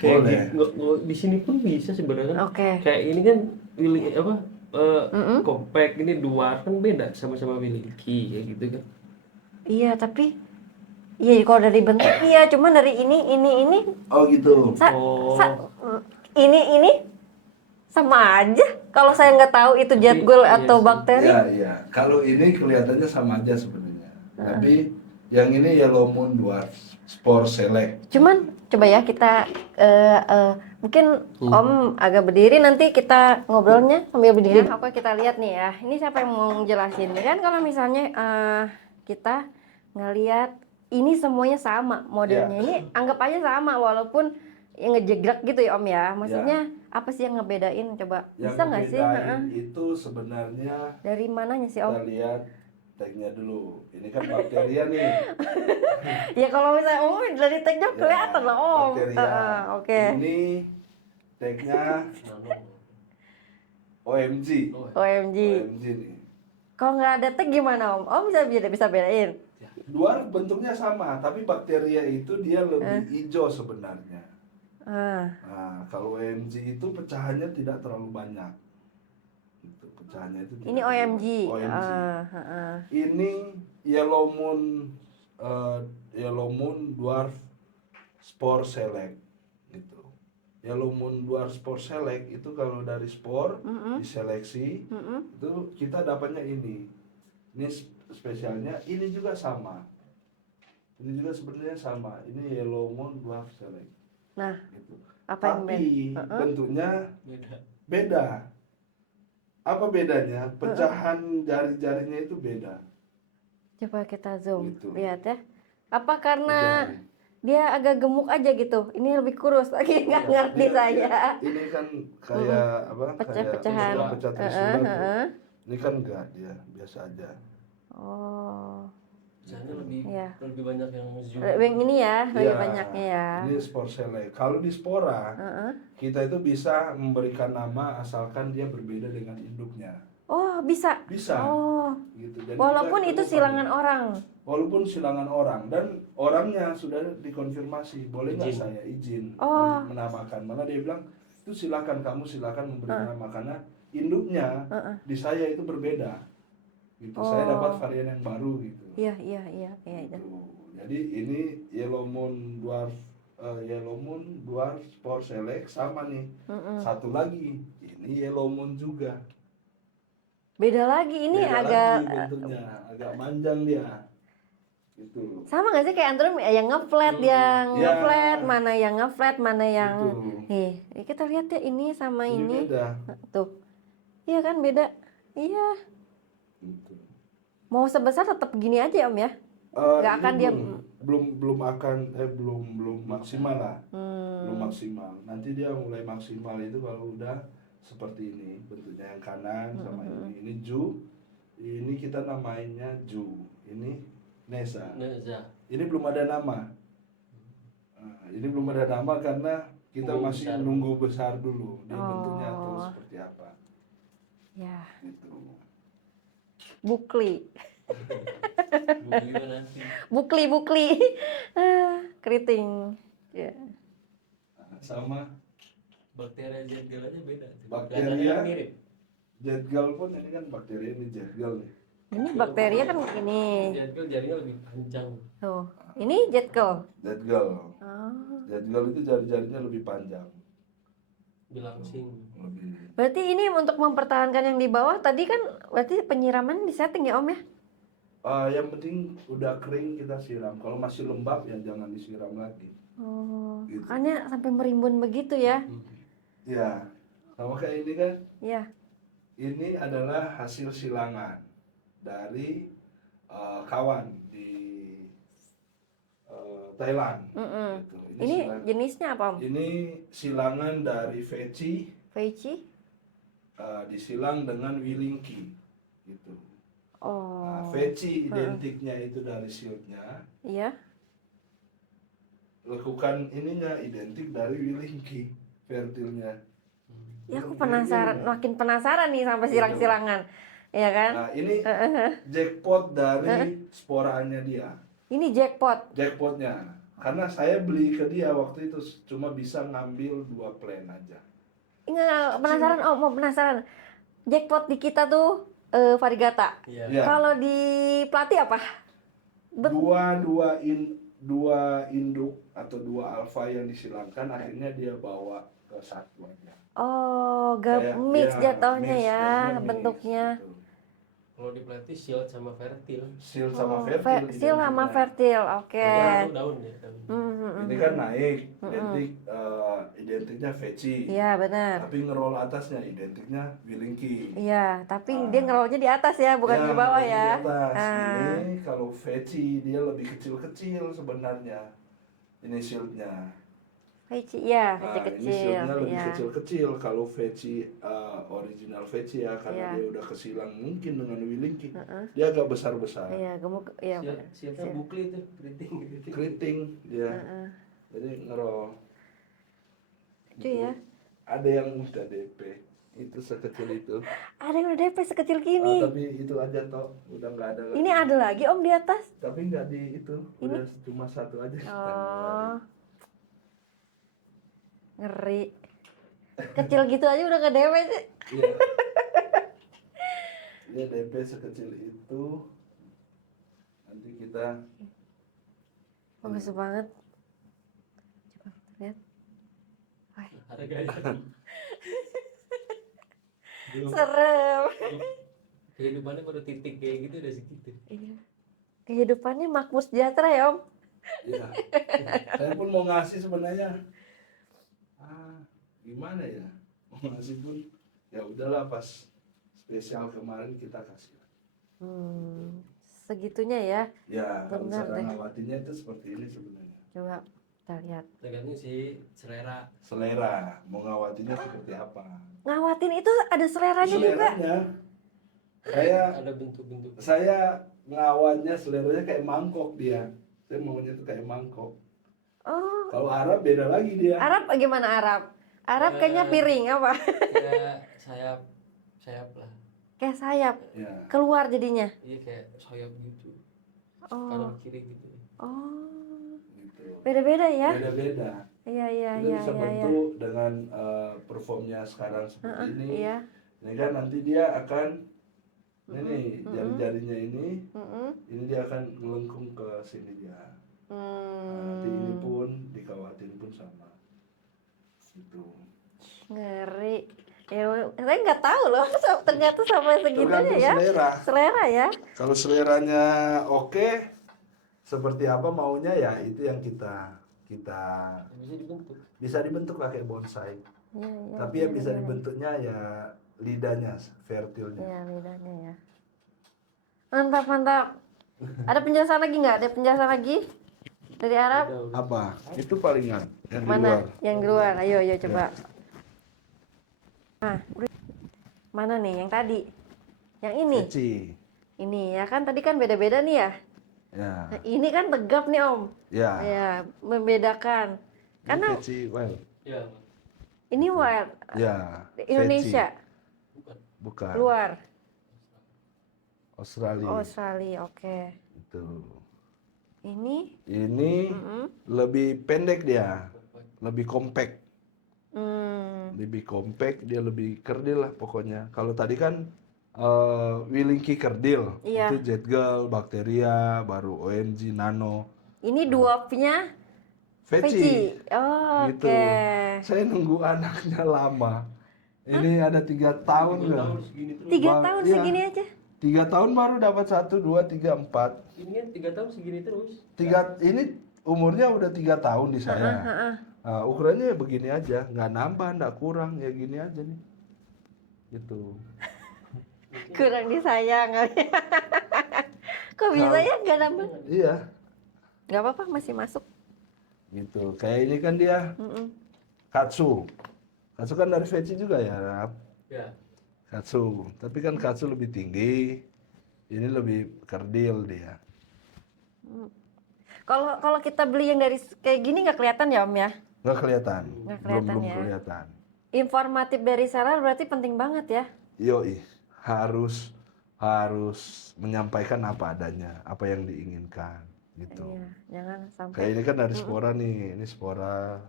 Boleh. Di sini pun bisa sebenarnya kan. Oke. Kayak ini kan willy apa? Compact ini dua kan beda sama-sama Willinki kayak gitu kan. Iya, tapi iya kalau dari bentuk iya, cuma dari ini Oh gitu. ini sama aja. Kalau saya nggak tahu itu jadgul atau bakteri. Iya. Kalau ini kelihatannya sama aja sebenarnya. Tapi yang ini Yellow Moon Dwarf Spore Select. Cuman coba ya kita mungkin Om agak berdiri nanti kita ngobrolnya sambil berdiri. Oke, kita lihat nih ya. Ini siapa yang mau jelasin? Kan kalau misalnya kita ngelihat ini semuanya sama modelnya. Ini anggap aja sama walaupun yang ngejeglek gitu ya Om ya. Maksudnya apa sih yang ngebedain? Coba Yang bisa nggak sih? ngebedain itu sebenarnya Dari mananya sih Om? kita lihat tagnya dulu. Ini kan bakteria nih. Ya kalau misalnya Om dari tagnya kelihatan lah Om. Bakteria. Oke. Ini tagnya OMG. OMG. OMG nih. Kalau nggak ada tag gimana Om? Om bisa bedain. Dwarf bentuknya sama, tapi bakteria itu dia lebih hijau sebenarnya. Nah, kalau OMG itu pecahannya tidak terlalu banyak. Gitu, pecahannya itu. Ini OMG. Ini Yellow Moon Dwarf Spore Select gitu. Yellow Moon Dwarf Sport Select itu kalau dari sport diseleksi itu kita dapatnya ini. Ini spesialnya, ini juga sama. Ini juga sebenarnya sama. Ini Yellow Moon Dwarf Select. Nah, Gitu. apa yang Tapi beda? bentuknya Beda. beda. Apa bedanya? Pecahan jari-jarinya itu beda. Coba kita zoom, Gitu. lihat ya. Apa karena Jari. dia agak gemuk aja gitu? Ini lebih kurus lagi, nggak ngerti saya. Ini kan kayak apa? Pecah-pecahan. Kayak pecah trisula tuh. Heeh. Ini kan enggak, dia biasa aja. Oh, Pecahannya lebih Iya. lebih banyak yang zoom. yang ini ya, lebih Iya, banyaknya ya. Ini sport select. Kalau di spora, kita itu bisa memberikan nama asalkan dia berbeda dengan induknya. Oh, bisa. Bisa. Oh, Gitu. Jadi walaupun kita itu temukan silangan dia. orang. Walaupun silangan orang dan orangnya sudah dikonfirmasi, boleh nggak Izin. saya izin Oh. menamakan? Malah dia bilang itu silakan memberi nama karena induknya di saya itu berbeda. Gitu. Saya dapat varian yang baru gitu. Iya, iya, iya, iya. Gitu. Jadi ini Yellow Moon Dwarf Sport Select sama nih. Satu lagi, ini Yellow Moon juga. Beda lagi, ini Beda agak lagi bentuknya, agak manjang dia. Gitu. sama nggak sih kayak Android yang ngeflat, yang Ya. ngeflat, mana yang ngeflat, mana yang Betul. nih kita lihat ya ini sama Ini ini. beda. Tuh. Iya kan beda. Iya. Gitu. Mau sebesar tetap gini aja Om ya. Nggak Ini akan dia belum maksimal lah. Belum maksimal. Nanti dia mulai maksimal itu kalau udah seperti ini bentuknya yang kanan sama ini. Ini Ju. Ini kita namainnya Ju. Ini Nesa. Neza. Ini belum ada nama. Nah, ini belum ada nama karena kita Nunggu masih besar. nunggu besar dulu. Dia bentuknya tuh seperti apa. ya Gitu. bukli. Mau juga nanti. Bukli. Keriting. Ya. Nah, sama Bakteria jet-gel aja beda. Bakteria. Kelihatannya mirip. Jetgal pun ini kan bakteri ini jetgal nih. Ini bakteria kan begini. Jet-gel jarinya lebih panjang. Tuh. Ini jetkel. Jetgal. Oh. Jetgal itu jari-jarinya lebih panjang. Bilangsing. Lebih. Berarti ini untuk mempertahankan yang di bawah tadi kan berarti penyiraman di setting ya Om ya? Yang penting udah kering kita siram. Kalau masih lembab ya jangan disiram lagi. Oh, Gitu. makanya sampai merimbun begitu ya? Ya, sama kayak ini kan. Iya. Ini adalah hasil silangan dari kawan di Thailand. Gitu. Ini jenisnya apa Om? Ini silangan dari Veci Veichi? disilang dengan Wilinki. Gitu. Oh, Nah, Veci identiknya itu dari shieldnya, iya. lekukan ininya identik dari Wilinki, fertilnya. Ya aku penasaran, makin penasaran nih sampai silang-silangan. Iya kan? Nah, ini jackpot dari sporanya dia. Ini jackpot. Jackpotnya. Karena saya beli ke dia waktu itu cuma bisa ngambil 2 plan aja. Enggak, penasaran Om, mau penasaran. Jackpot di kita tuh varigata. Iya. Ya. Kalau di pelatih apa? Dua induk atau 2 alfa yang disilangkan akhirnya dia bawa ke satu aja. Oh, Kayak, mix ya, jatuhnya mix, ya, jadinya mix, bentuknya. gitu. Kalau di pelatih shield sama fertil. Seal sama Oh, fertil. Seal sama identiknya. fertil, oke. Itu daun ya, daun. Ini kan naik, identiknya Veci. Iya benar. Tapi ngerol atasnya identiknya Wilinki. Iya, tapi dia ngerolnya di atas ya, bukan di bawah ngerolnya ya. di atas. Ah. Ini kalau Veci dia lebih kecil-kecil sebenarnya. Ini shieldnya. Veci, ya, Nah, kecil-kecil. ini shieldnya lebih Iya. kecil-kecil. Kalau Veci original Veci ya, karena Iya. dia udah kesilang mungkin dengan Wilinki. Dia agak besar-besar. Iya, gemuk, iya. Shieldnya bukli tuh, keriting. Keriting dia. Jadi ngerol. Lucu ya. Ada yang udah DP. Itu sekecil itu. Ada yang udah DP sekecil gini. Tapi itu aja toh, udah nggak ada lagi. Ini ada lagi Om di atas. Tapi nggak di itu, udah cuma satu aja. kita Oh, ngeluarin. ngeri. Kecil gitu aja udah ke DP sih. Iya. Dia DP sekecil itu. Nanti kita Bagus banget. Coba kita lihat. Wah, Ada gaya. Belum, Serem. kehidupannya pada titik kayak gitu udah segitu. Iya. Kehidupannya makmur sejahtera ya, Om. Iya. Saya pun mau ngasih sebenarnya. Gimana ya? Mau ngasih pun ya udahlah, pas spesial kemarin kita kasih. Segitunya ya. Ya, kalau Benar cara deh. ngawatinya itu seperti ini sebenarnya. Coba kita lihat. Tergantung sih selera. Selera, mau ngawatinya seperti apa? Ngawatin itu ada seleranya juga. Seleranya, saya Ada bentuk-bentuk. ngawatnya seleranya kayak mangkok dia. Saya maunya tuh kayak mangkok. Oh, Kalau Arab beda lagi dia. Arab gimana Arab? Arab kayaknya piring apa? Kayak sayap lah. Kayak sayap. Ya. Keluar jadinya. Iya kayak sayap gitu. Oh. Kanan kiri gitu. Oh. Gitu. Beda-beda ya? Beda-beda. Iya, iya, Kita iya, bisa iya, iya. bentuk dengan performnya sekarang seperti ini. Iya. Ini kan nanti dia akan ini nih, jari-jarinya Mm-mm. ini dia akan ngelengkung ke sini dia. Nah, nanti ini pun dikawatin pun sama. Gitu. Ngeri. Ya, saya nggak tahu loh, ternyata sampai segitunya Tergantung ya. selera. Selera ya. Kalau seleranya oke, seperti apa maunya ya itu yang kita Bisa dibentuk. bisa dibentuk lah kayak bonsai. Iya, iya. Tapi ya bisa dibentuknya ya lidahnya, fertilnya. Iya, bedanya ya. Mantap, mantap. Ada penjelasan lagi nggak? Ada penjelasan lagi dari Arab? Apa? Itu palingan yang di Mana? luar. Yang di luar. Ayo, ayo coba. Nah, mana nih yang tadi? Yang ini. Peci. Ini ya kan tadi kan beda-beda nih ya. Ya. Nah, ini kan tegap nih Om. Ya. Ya, membedakan. Karena Ini peci wild. Ya, ini wild Ya. Indonesia, bukan. Peci. Bukan. luar Australia. Australia. Oke. Itu. Ini Lebih pendek dia. Lebih compact. hmm, Lebih compact, dia lebih kerdil lah pokoknya. Kalau tadi kan Willingky kerdil, Iya. itu Jet Girl, Bacteria, baru OMG Nano, ini dwarfnya Veci. Veci. Oh, Gitu. oke. Saya nunggu anaknya lama. Ini ada 3 tahun Tahun kan? segini terus. 3 Bang, tahun iya. segini aja. 3 tahun baru dapat 1, 2, 3, 4. Ini kan 3 tahun segini terus. Ini umurnya udah 3 tahun di saya. Nah, ukurannya ya begini aja, nggak nambah, nggak kurang, ya gini aja nih. Gitu. Kurang disayang kali. Kok bisa ya nggak nambah? Iya, Nggak apa-apa, masih masuk. gitu. Kayak ini kan dia Katsu. Katsu kan dari Veci juga ya, Rap. Ya. Katsu. Tapi kan Katsu lebih tinggi, ini lebih kerdil dia. Kalau kita beli yang dari kayak gini nggak kelihatan ya Om ya? Nggak kelihatan. Nggak kelihatan belum ya. kelihatan. Informatif dari seller berarti penting banget ya. Yoi, harus menyampaikan apa adanya, apa yang diinginkan, gitu. Iya, jangan sampai. Kayak ini kan dari spora nih, ini spora,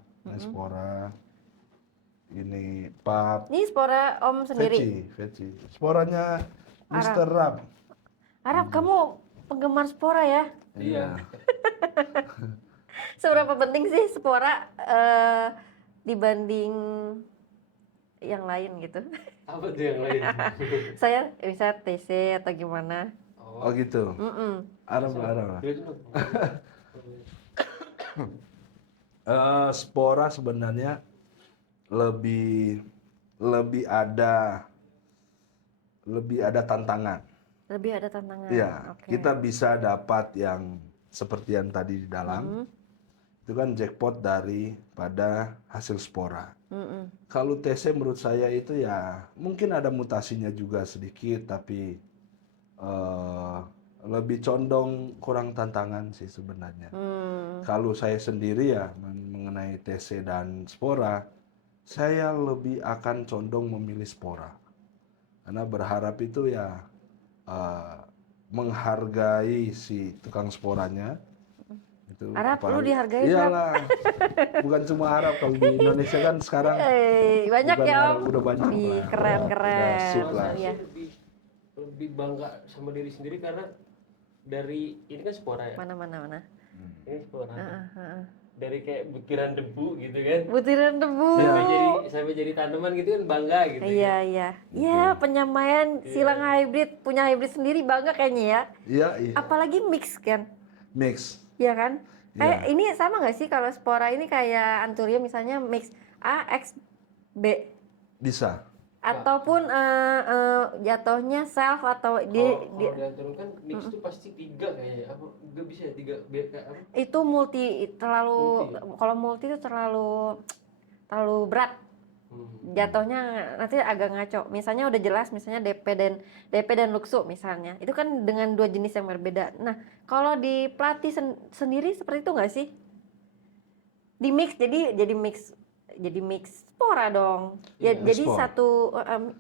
ini pap, Ini spora Om sendiri. Veci. Sporanya Mr. Ram. Arab, kamu penggemar spora ya? Iya. Seberapa penting sih spora dibanding yang lain gitu? Apa tuh yang lain? Saya bisa TC atau gimana? Oh gitu. Arab. Spora sebenarnya lebih ada tantangan. Lebih ada tantangan. Iya, Oke. kita bisa dapat yang seperti yang tadi di dalam. Itu kan jackpot daripada hasil spora. Kalau TC menurut saya itu ya mungkin ada mutasinya juga sedikit, tapi lebih condong kurang tantangan sih sebenarnya. Kalau saya sendiri ya mengenai TC dan spora, saya lebih akan condong memilih spora. Karena berharap itu ya menghargai si tukang sporanya. Itu Arab, lu dihargai, iyalah. Bukan cuma Arab, kalau di Indonesia kan sekarang Banyak bukan ya Om. Arab, udah banyak Ih, lah. keren. Udah sip Kalau lah. saya Iya. sih lebih bangga sama diri sendiri karena dari ini kan spora ya. Mana. Ini spora. dari kayak butiran debu gitu kan. Butiran debu. Sampai jadi tanaman gitu kan bangga gitu. Iya, iya. Ya, penyamaian silang hybrid, punya hybrid sendiri bangga kayaknya ya. Iya, iya. Apalagi mix kan. Mix. Iya kan? Kayak Iya. ini sama nggak sih kalau spora ini kayak anthurium misalnya mix A, X, B? Bisa. Ataupun jatuhnya self atau Kalau diatur kan mix itu pasti 3 kayaknya. Apa enggak bisa ya 3 apa? itu multi terlalu kalau multi itu terlalu berat. Jatuhnya nanti agak ngaco. Misalnya udah jelas misalnya DP dan Luxu misalnya. Itu kan dengan 2 jenis yang berbeda. Nah, kalau di pelatih sendiri seperti itu nggak sih? Di mix jadi mix spora dong. Ya, jadi spora. satu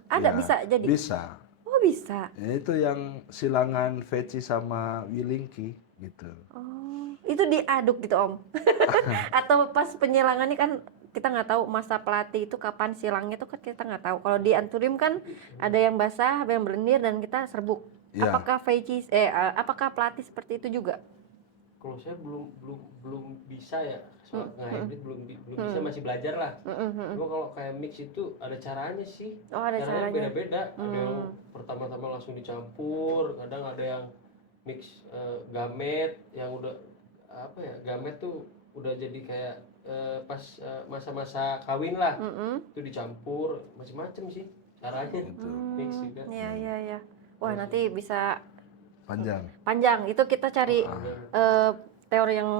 ada Ya, bisa jadi. Bisa. Oh, bisa. Ya, itu yang silangan Veci sama Wilinki gitu. Oh, itu diaduk gitu Om? Atau pas penyilangannya kan kita nggak tahu masa pelatih itu kapan silangnya itu kan kita nggak tahu. Kalau di anthurium kan ada yang basah, ada yang berlendir dan kita serbuk. Ya. Apakah pelatih seperti itu juga? Kalau saya belum bisa ya soal nge-hybrid belum bisa, masih belajar lah. Cuma kalau kayak mix itu ada caranya sih. Oh, ada caranya. Beda-beda. Ada yang pertama-tama langsung dicampur, kadang ada yang mix gamet yang udah apa ya? Gamet tuh udah jadi kayak pas masa-masa kawin lah. Itu dicampur, macam-macam sih caranya. Mix juga. Iya. Wah, nanti bisa Panjang. itu kita cari teori yang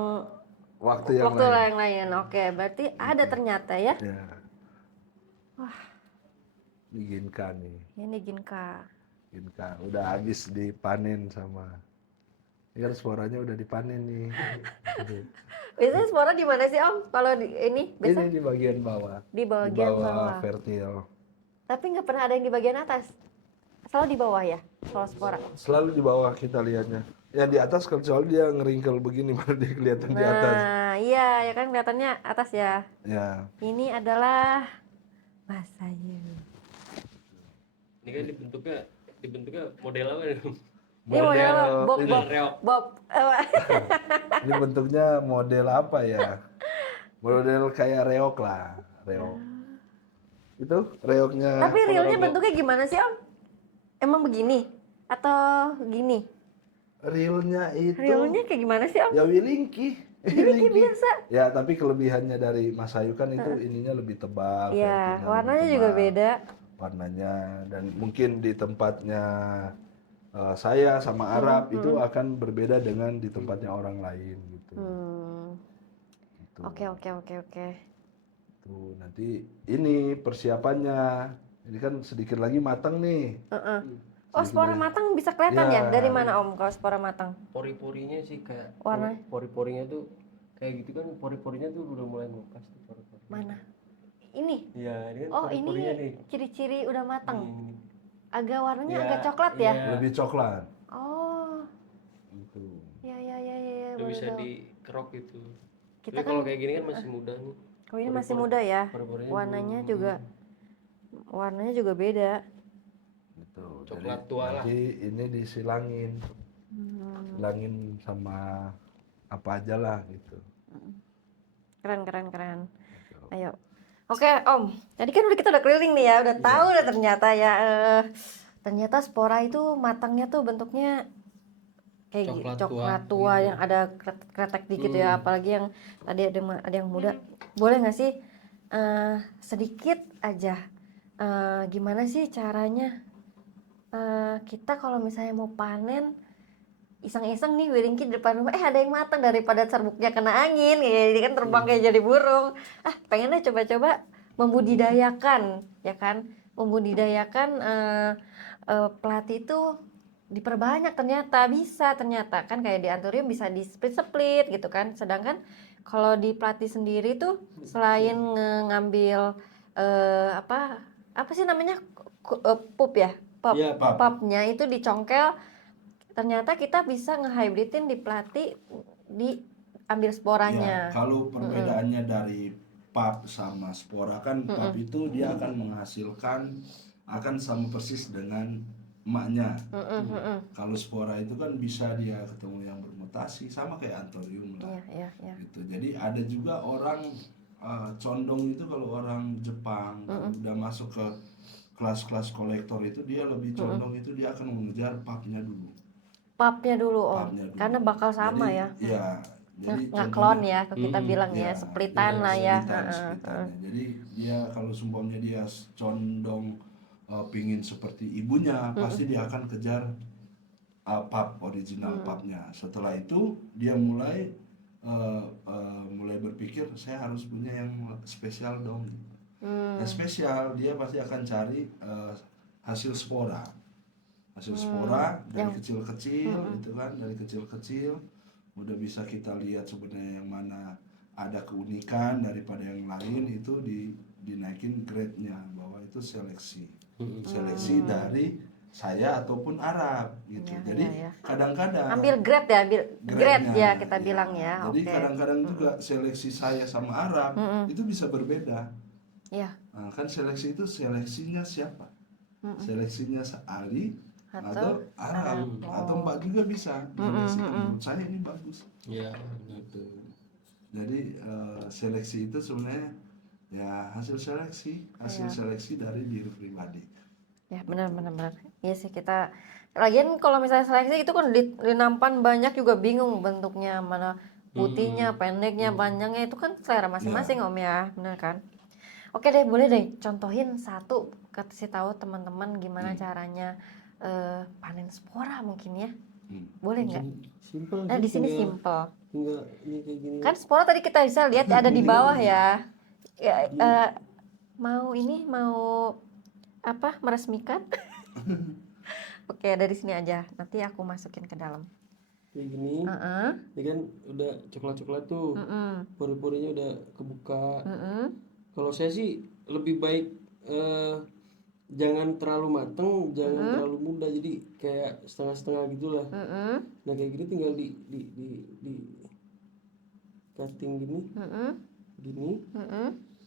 Waktu yang lain. Oke, berarti ada ternyata ya. Ya. Wah, Ini Ginka nih. ini Ginka. Ginka udah habis dipanen sama. Ini kan sporanya udah dipanen nih. Biasanya spora di mana sih Om? Kalau ini biasa Ini di bagian bawah. di bagian bawah. Vertil. Tapi nggak pernah ada yang di bagian atas. Selalu di bawah ya, kalau spora. Selalu di bawah kita lihatnya. Yang di atas kan soalnya dia ngeringkel begini baru dia kelihatan di atas. Nah, iya ya kan kelihatannya atas ya. Ya. Ini adalah Masayu. Ini kan dibentuknya model apa nih? Ini model Bob. reok. Bob. Ini bentuknya model apa ya? Model kayak reok lah, reok. Itu reoknya. Tapi realnya bentuknya gimana sih Om? Emang begini atau gini? Realnya itu. Realnya kayak gimana sih Om? Ya Wilinki. Wilinki biasa. Ya tapi kelebihannya dari Masayu kan itu ininya lebih tebal. Iya, vertinya warnanya lebih juga tebal. beda. Warnanya dan mungkin di tempatnya saya sama Arab itu akan berbeda dengan di tempatnya orang lain gitu. Gitu. Oke. Tuh nanti ini persiapannya. Ini kan sedikit lagi matang nih. Oh, spora matang bisa kelihatan ya? Dari mana Om kalau spora matang? Pori-porinya sih kayak Warna? pori-porinya tuh kayak gitu kan, pori-porinya tuh udah mulai ngelupas tuh pori-pori. Mana? Ini? Iya, ini kan Oh, pori-porinya nih. ini ciri-ciri udah matang. Ini. Agak warnanya Iya, agak coklat ya? iya. Lebih coklat. Oh, Gitu. ya. Udah baru bisa tahu. dikerok gitu. Kita Tapi kalau kayak gini kan masih muda nih. Oh, ini masih muda ya? Pori-porinya Warnanya juga beda. Gitu. Coklat Jadi tua lah. nanti ini disilangin. Silangin sama apa aja lah gitu. Keren. Ayo. Oke Om, tadi kan kita udah keliling nih ya, udah tahu udah ternyata ya. Ternyata spora itu matangnya tuh bentuknya kayak coklat tua yang ada kretek dikit ya, apalagi yang tadi ada yang muda. Boleh nggak sih sedikit aja gimana sih caranya kita kalau misalnya mau panen iseng-iseng nih Wilinki di depan rumah ada yang matang daripada serbuknya kena angin ya, jadi kan terbang kayak jadi burung. Pengennya coba-coba membudidayakan ya kan, pelatih itu diperbanyak, ternyata kan kayak di anthurium bisa di split gitu kan. Sedangkan kalau di pelatih sendiri tuh selain ngambil apa sih namanya pup ya, Iya, pup. pupnya itu dicongkel, ternyata kita bisa ngehybridin di pelatih, diambil sporanya. Ya, kalau perbedaannya dari pap sama spora kan pap itu dia akan menghasilkan akan sama persis dengan emaknya. Kalau spora itu kan bisa dia ketemu yang bermutasi sama kayak anthurium lah. Iya. Gitu. Jadi ada juga orang condong itu kalau orang Jepang kalau udah masuk ke kelas-kelas kolektor itu dia lebih condong itu dia akan mengejar pubnya dulu. Pubnya dulu Om. Pubnya dulu. Karena bakal sama Jadi, ya. Iya. Jadi Nggak klon ya, kalau kita bilang ya, ya, splitan lah ya. splitannya. Jadi dia kalau sumpahnya dia condong pingin seperti ibunya, pasti dia akan kejar pub original pubnya. Setelah itu dia mulai berpikir saya harus punya yang spesial dong. Yang spesial dia pasti akan cari hasil spora. Hasil spora dari kecil-kecil gitu kan, dari kecil-kecil udah bisa kita lihat sebenarnya yang mana ada keunikan daripada yang lain itu dinaikin grade-nya bahwa itu seleksi dari saya ataupun Arab gitu. Jadi kadang-kadang Ambil grade ya, grade grade-nya, ya kita bilang ya. Jadi Oke. kadang-kadang juga seleksi saya sama Arab itu bisa berbeda. Iya. Nah, kan seleksi itu seleksinya siapa? Seleksinya Ali atau Arab atau Mbak juga bisa seleksi. Menurut saya ini bagus. Iya. Gitu. Jadi seleksi itu sebenarnya ya hasil seleksi dari diri pribadi. Ya benar. Iya sih kita. Lagian kalau misalnya seleksi itu kan di nampan banyak juga bingung bentuknya mana putihnya, pendeknya, panjangnya itu kan selera masing-masing Om ya, benar kan? Oke deh, boleh deh contohin satu, kasih tahu teman-teman gimana caranya panen spora mungkin ya. Boleh nggak? Simple. Nah di sini simple. Tinggal ini kayak gini. Kan spora tadi kita bisa lihat ada di bawah ya. Ya mau apa? Meresmikan? Oke, dari sini aja. Nanti aku masukin ke dalam. Kayak gini. Ini kan udah coklat-coklat tuh. Pori-porinya udah kebuka. Kalau saya sih lebih baik jangan terlalu mateng, jangan terlalu muda, jadi kayak setengah-setengah gitulah. Nah kayak gini tinggal di cutting gini,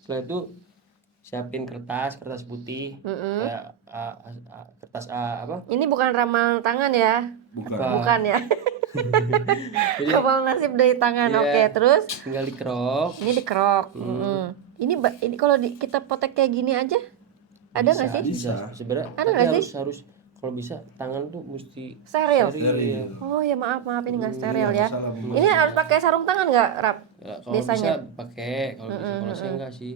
Setelah itu siapin kertas putih, kayak kertas apa? Ini bukan ramalan tangan ya? Bukan ya? Jadi, Kapal nasib dari tangan. Iya. Oke, terus tinggal dikerok. ini dikerok. Ini kalau kita potek kayak gini aja, ada nggak sih? Bisa. Sebenarnya Ada tapi nggak sih? harus kalau bisa tangan tuh mesti Steril. ya. Oh ya maaf ini nggak steril ya. salah, Ini harus pakai sarung tangan nggak, Rap? Ya, kalau Biasanya. bisa pakai, kalau bisa kalau saya enggak sih.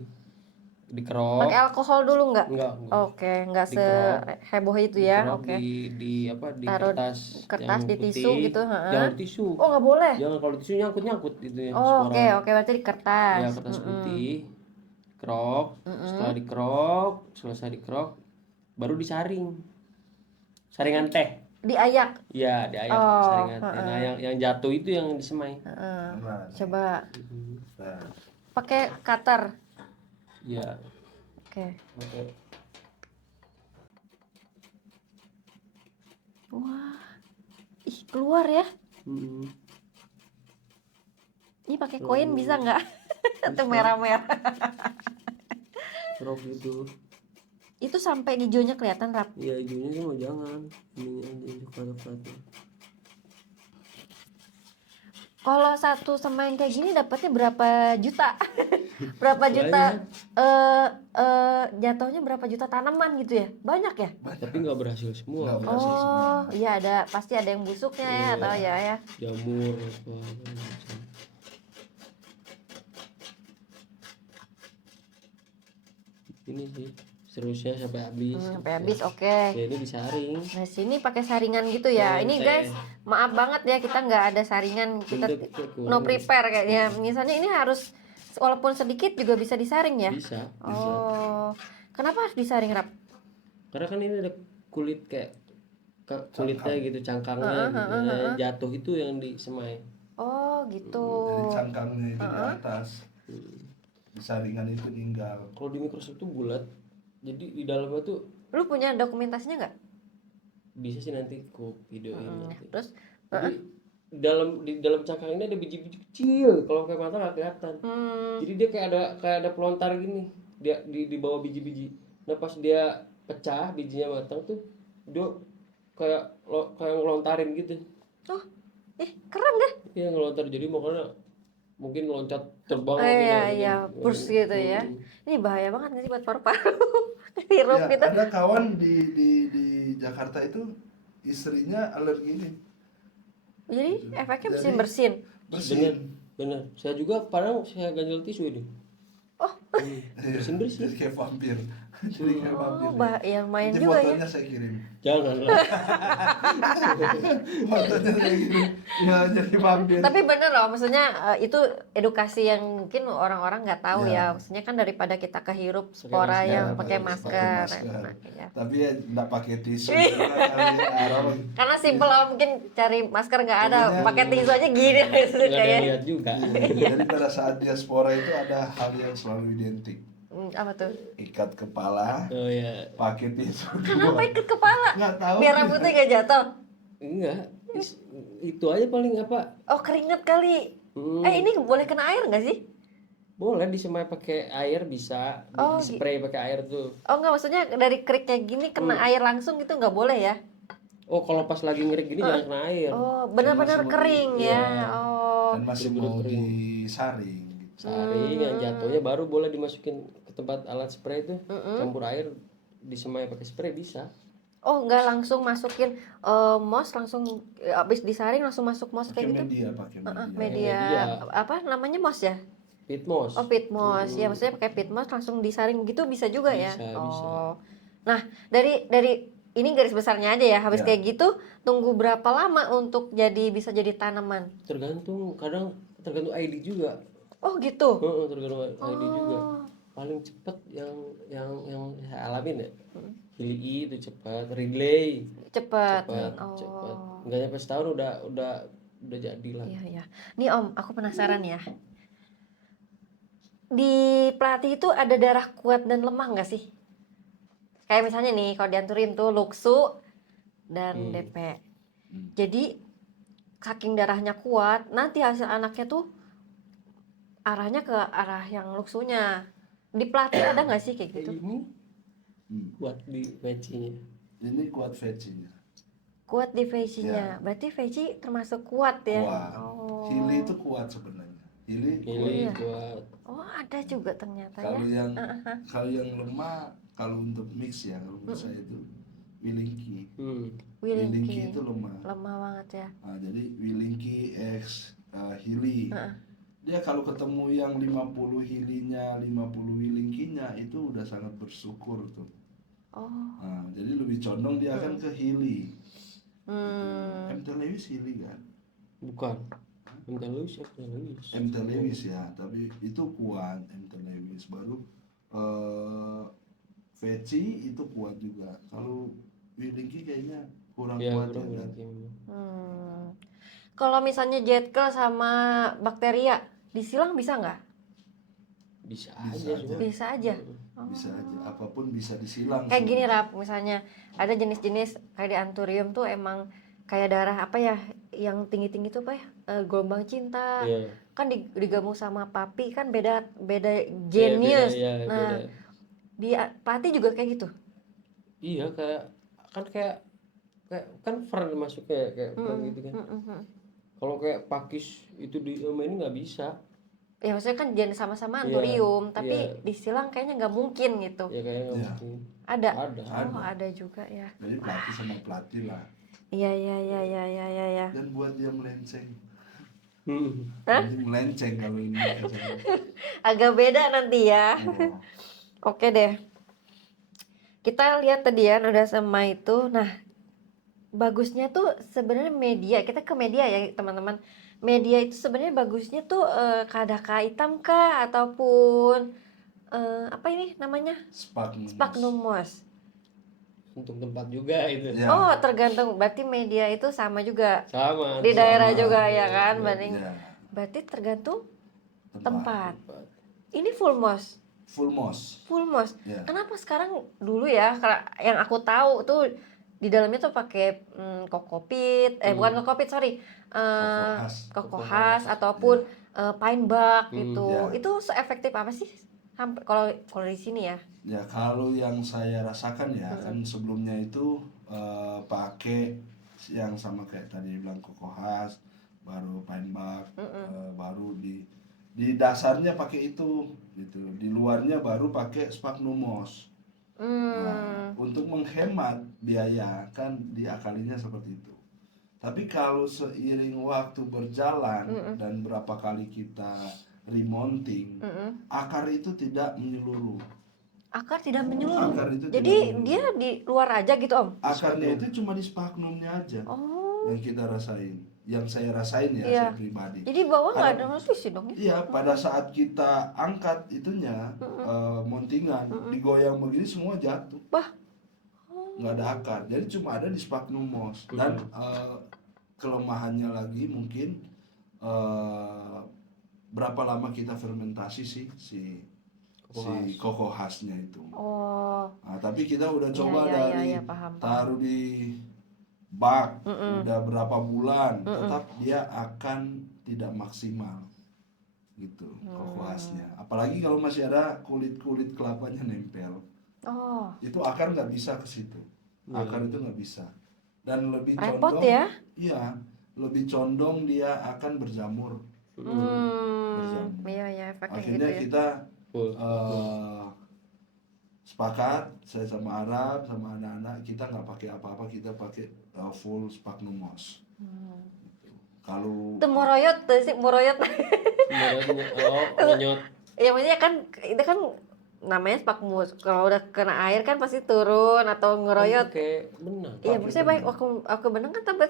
Dikerok. Pakai alkohol dulu nggak? Enggak. Oke, nggak Dikerok. seheboh itu ya. Dikerok Oke. di apa di Taruh kertas di yang tisu putih. gitu, Jangan tisu. Oh nggak boleh. Jangan kalau tisu nyangkut gitu ya. Oh, spora. oke berarti di kertas. Ya kertas putih. Kerok. Setelah dikerok, selesai dikerok, baru disaring. Saringan teh. Diayak. Iya, diayak saringan teh. Nah, yang jatuh itu yang disemai. Nah, Coba nah, pakai cutter. Iya. Oke. Oke. Wah. Ih, keluar ya. Mm-mm. Ini pakai koin bisa nggak? Atau merah-merah. Kerok gitu. Itu sampai hijaunya kelihatan, Rap. Iya, hijaunya sih mau jangan. Ininya aja coklat-coklatnya. Kalau satu semain kayak gini dapatnya berapa juta? Berapa juta? Jatuhnya berapa juta tanaman gitu ya? Banyak ya? Tapi nggak berhasil semua. Nggak Oh, iya pasti ada yang busuknya ya atau ya. Jamur apa macam. Ini sih seterusnya sampai habis. Sampai habis, oke. Ya ini disaring. Nah, sini pakai saringan gitu ya. Ini guys, maaf banget ya kita nggak ada saringan, kita no prepare kayaknya. Misalnya ini harus walaupun sedikit juga bisa disaring ya. Bisa. Oh, kenapa harus disaring, Rap? Karena kan ini ada kulit kayak kulitnya gitu, cangkangnya gitu. Nah, jatuh itu yang disemai. Oh, gitu. Jadi cangkangnya itu di atas, di saringan itu tinggal. Kalau di Microsoft tuh bulat. Jadi di dalamnya tuh Lu punya dokumentasinya nggak? bisa sih nanti ku videoin nanti. Terus, Jadi di dalam cangkang ini ada biji-biji kecil. Kalau pakai mata nggak kelihatan. Jadi dia kayak ada pelontar gini. Dia di bawah biji-biji. Nah pas dia pecah bijinya matang tuh dia kayak ngelontarin gitu. Oh, keren deh. Iya ngelontar, jadi makanya mungkin loncat terbang Iya, burst gitu ya. Ini bahaya banget nggak sih buat paru-paru? Hirup Ya, gitu. ada kawan di Jakarta itu istrinya alergi ini. Jadi efeknya Jadi, bersin. Bersin. Bener. Saya juga padahal saya ganjel tisu ini. Oh, Bersin-bersin. Jadi kayak vampir. Jadi kayak vampir. ya main Nanti juga ya. fotonya saya kirim. Janganlah. Fotonya saya kirim. Ya, jadi vampir. Tapi bener loh, maksudnya itu edukasi yang mungkin orang-orang nggak tahu Ya. ya. Maksudnya kan daripada kita kehirup spora masker, yang Ya, pakai masker. masker. Nah, iya. Tapi ya nggak pakai tisu. Karena Karena simpel lah, mungkin cari masker nggak ada, Pokoknya- pakai tisu aja gini Nggak ada yang kayak. lihat juga. Jadi pada saat diaspora itu ada hal yang selalu identik. Apa tuh? Ikat kepala, Oh ya. pakai tisu. Kenapa ikat kepala? Nggak tahu. Biar rambutnya nggak jatuh. Enggak. Itu aja paling apa? Oh, keringet kali. Ini boleh kena air nggak sih? Boleh disemai pakai air bisa, Oh, di-spray pakai air tuh. Oh nggak, maksudnya dari kerik kayak gini kena air langsung gitu nggak boleh ya? Oh, kalau pas lagi ngerik gini jangan kena air. Oh, benar-benar Cuma kering ya. Oh, Dan masih mau disaring. Gitu. Saring yang jatuhnya baru boleh dimasukin ke tempat alat spray itu, campur air, disemai pakai spray bisa. oh nggak langsung masukin mos langsung abis disaring langsung masuk mos Pakai kayak gitu? media, pakai media. Media apa namanya mos ya? Pitmos. Oh, pit mos. Ya maksudnya pakai pit mos langsung disaring gitu bisa juga ya? Bisa, Oh. bisa. Nah, dari ini garis besarnya aja ya. Habis Ya. kayak gitu tunggu berapa lama untuk bisa jadi tanaman? Tergantung ID juga. Oh, gitu. Tergantung ID juga. Paling cepet yang saya alamin ya. Hili itu cepat, Ridley Cepat. cepat, Oh. cepat. Nggak nyampe setahun udah jadi lah. Iya, iya. Nih Om, aku penasaran ya. Di pelatih itu ada darah kuat dan lemah nggak sih? Kayak misalnya nih, kalau dianturin tuh Luksu dan DP. Jadi saking darahnya kuat, nanti hasil anaknya tuh arahnya ke arah yang Luksunya. Di pelatih ada nggak sih kayak gitu? Ini buat di pecinya. Ini kuat vecinya. Kuat di Veci-nya. Berarti Veci termasuk kuat ya? Kuat. Oh. Hili itu kuat sebenarnya. Hili Pilih buat Oh, ada juga ternyata ya. kalau yang lemah, kalau untuk mix ya, kalau menurut saya itu Wilinki. Wilinki itu lemah. Lemah banget ya. Nah, jadi Wilinki X Hili. Dia kalau ketemu yang 50 hilinya, 50 wilinkinya itu udah sangat bersyukur tuh. Oh. Nah, jadi lebih condong dia akan ke hili. MT Lewis hili kan? bukan. MT Lewis. MT Lewis ya, tapi itu kuat MT Lewis. Baru Veci itu kuat juga. Kalau Wilinki kayaknya kurang Ya, kuat kurang ya kan? Kalau misalnya jetkel sama bakteria disilang bisa nggak? Bisa Bisa aja. aja. Bisa aja. Bisa aja, apapun bisa disilang. Kayak gini Rap, misalnya ada jenis-jenis kayak di anturium tuh emang kayak darah apa ya yang tinggi-tinggi tuh apa ya, gelombang cinta. Iya. Kan digabung sama papi kan beda genius. Iya, Nah, beda. di pelatih juga kayak gitu. Iya, kayak kan Fern masuknya kayak Fern gitu kan. Kalau kayak pakis itu di ini nggak bisa. Ya maksudnya kan jenis sama-sama Iya, anturium, tapi iya. disilang kayaknya nggak mungkin gitu. Ya kayaknya nggak Iya. mungkin. Ada. Ada. Oh, ada juga ya. Jadi pelatih sama pelatih lah. Iya, iya, iya, iya, iya, iya, iya. Dan buat dia melenceng. Hmm. Nanti melenceng kalau ini. Agak beda nanti ya. Oh. Oke deh. Kita lihat tadi ya udah sama itu. Nah, bagusnya tuh sebenarnya media. Kita ke media ya teman-teman. Media itu sebenarnya bagusnya tuh kadaka hitam kah ataupun apa ini namanya? Sphagnum moss. Untuk tempat juga itu. Ya. Oh, tergantung. Berarti media itu sama juga Sama. di daerah sama. juga ya kan, banding. Ya. Berarti tergantung Tempat. tempat. Ini full moss. Full moss. Full moss. Ya. Kenapa sekarang dulu ya yang aku tahu tuh di dalamnya tuh pakai kokopit, bukan kokopit sorry, koko khas ataupun pine bark gitu. Ya. Itu seefektif apa sih? Sampai kalau di sini ya. Ya kalau yang saya rasakan ya kan sebelumnya itu pakai yang sama kayak tadi bilang Koko Khas, baru Pine Bark, baru di dasarnya pakai itu gitu, di luarnya baru pakai sphagnum moss. Nah, untuk menghemat biaya kan diakalinya seperti itu. Tapi kalau seiring waktu berjalan dan berapa kali kita remounting, akar itu tidak menyeluruh. Akar tidak menyeluruh. Akar itu Jadi tidak menyeluruh. dia di luar aja gitu Om. Akarnya itu cuma di sphagnumnya aja yang kita rasain, yang saya rasain ya, Iya. saya pribadi. Jadi bawah nggak ada Karena- nutrisi dong ya? Iya, pada saat kita angkat itunya, mountingan, digoyang begini semua jatuh. Wah. Nggak ada akar, jadi cuma ada di sphagnum moss. Dan kelemahannya lagi mungkin berapa lama kita fermentasi si Koko Khasnya itu. Oh. Nah, tapi kita udah coba iya, dari iya, paham. taruh di bak udah berapa bulan, tetap dia akan tidak maksimal gitu Koko Khasnya. Apalagi kalau masih ada kulit kelapanya nempel, Oh. itu akar nggak bisa ke situ. Akar itu nggak bisa. Dan lebih Repot condong, ya? iya, lebih condong dia akan berjamur. Berjamur. Iya ya efeknya gitu Akhirnya ya. kita Full. sepakat, saya sama Arab sama anak-anak, kita nggak pakai apa-apa, kita pakai full sphagnum moss. Gitu. Kalau Itu moroyot tuh sih moroyot. Nyot. Ya maksudnya kan itu kan namanya spakmus. Kalau udah kena air kan pasti turun atau ngeroyot. Kayak benang. Iya, maksudnya baik aku benang kan tapi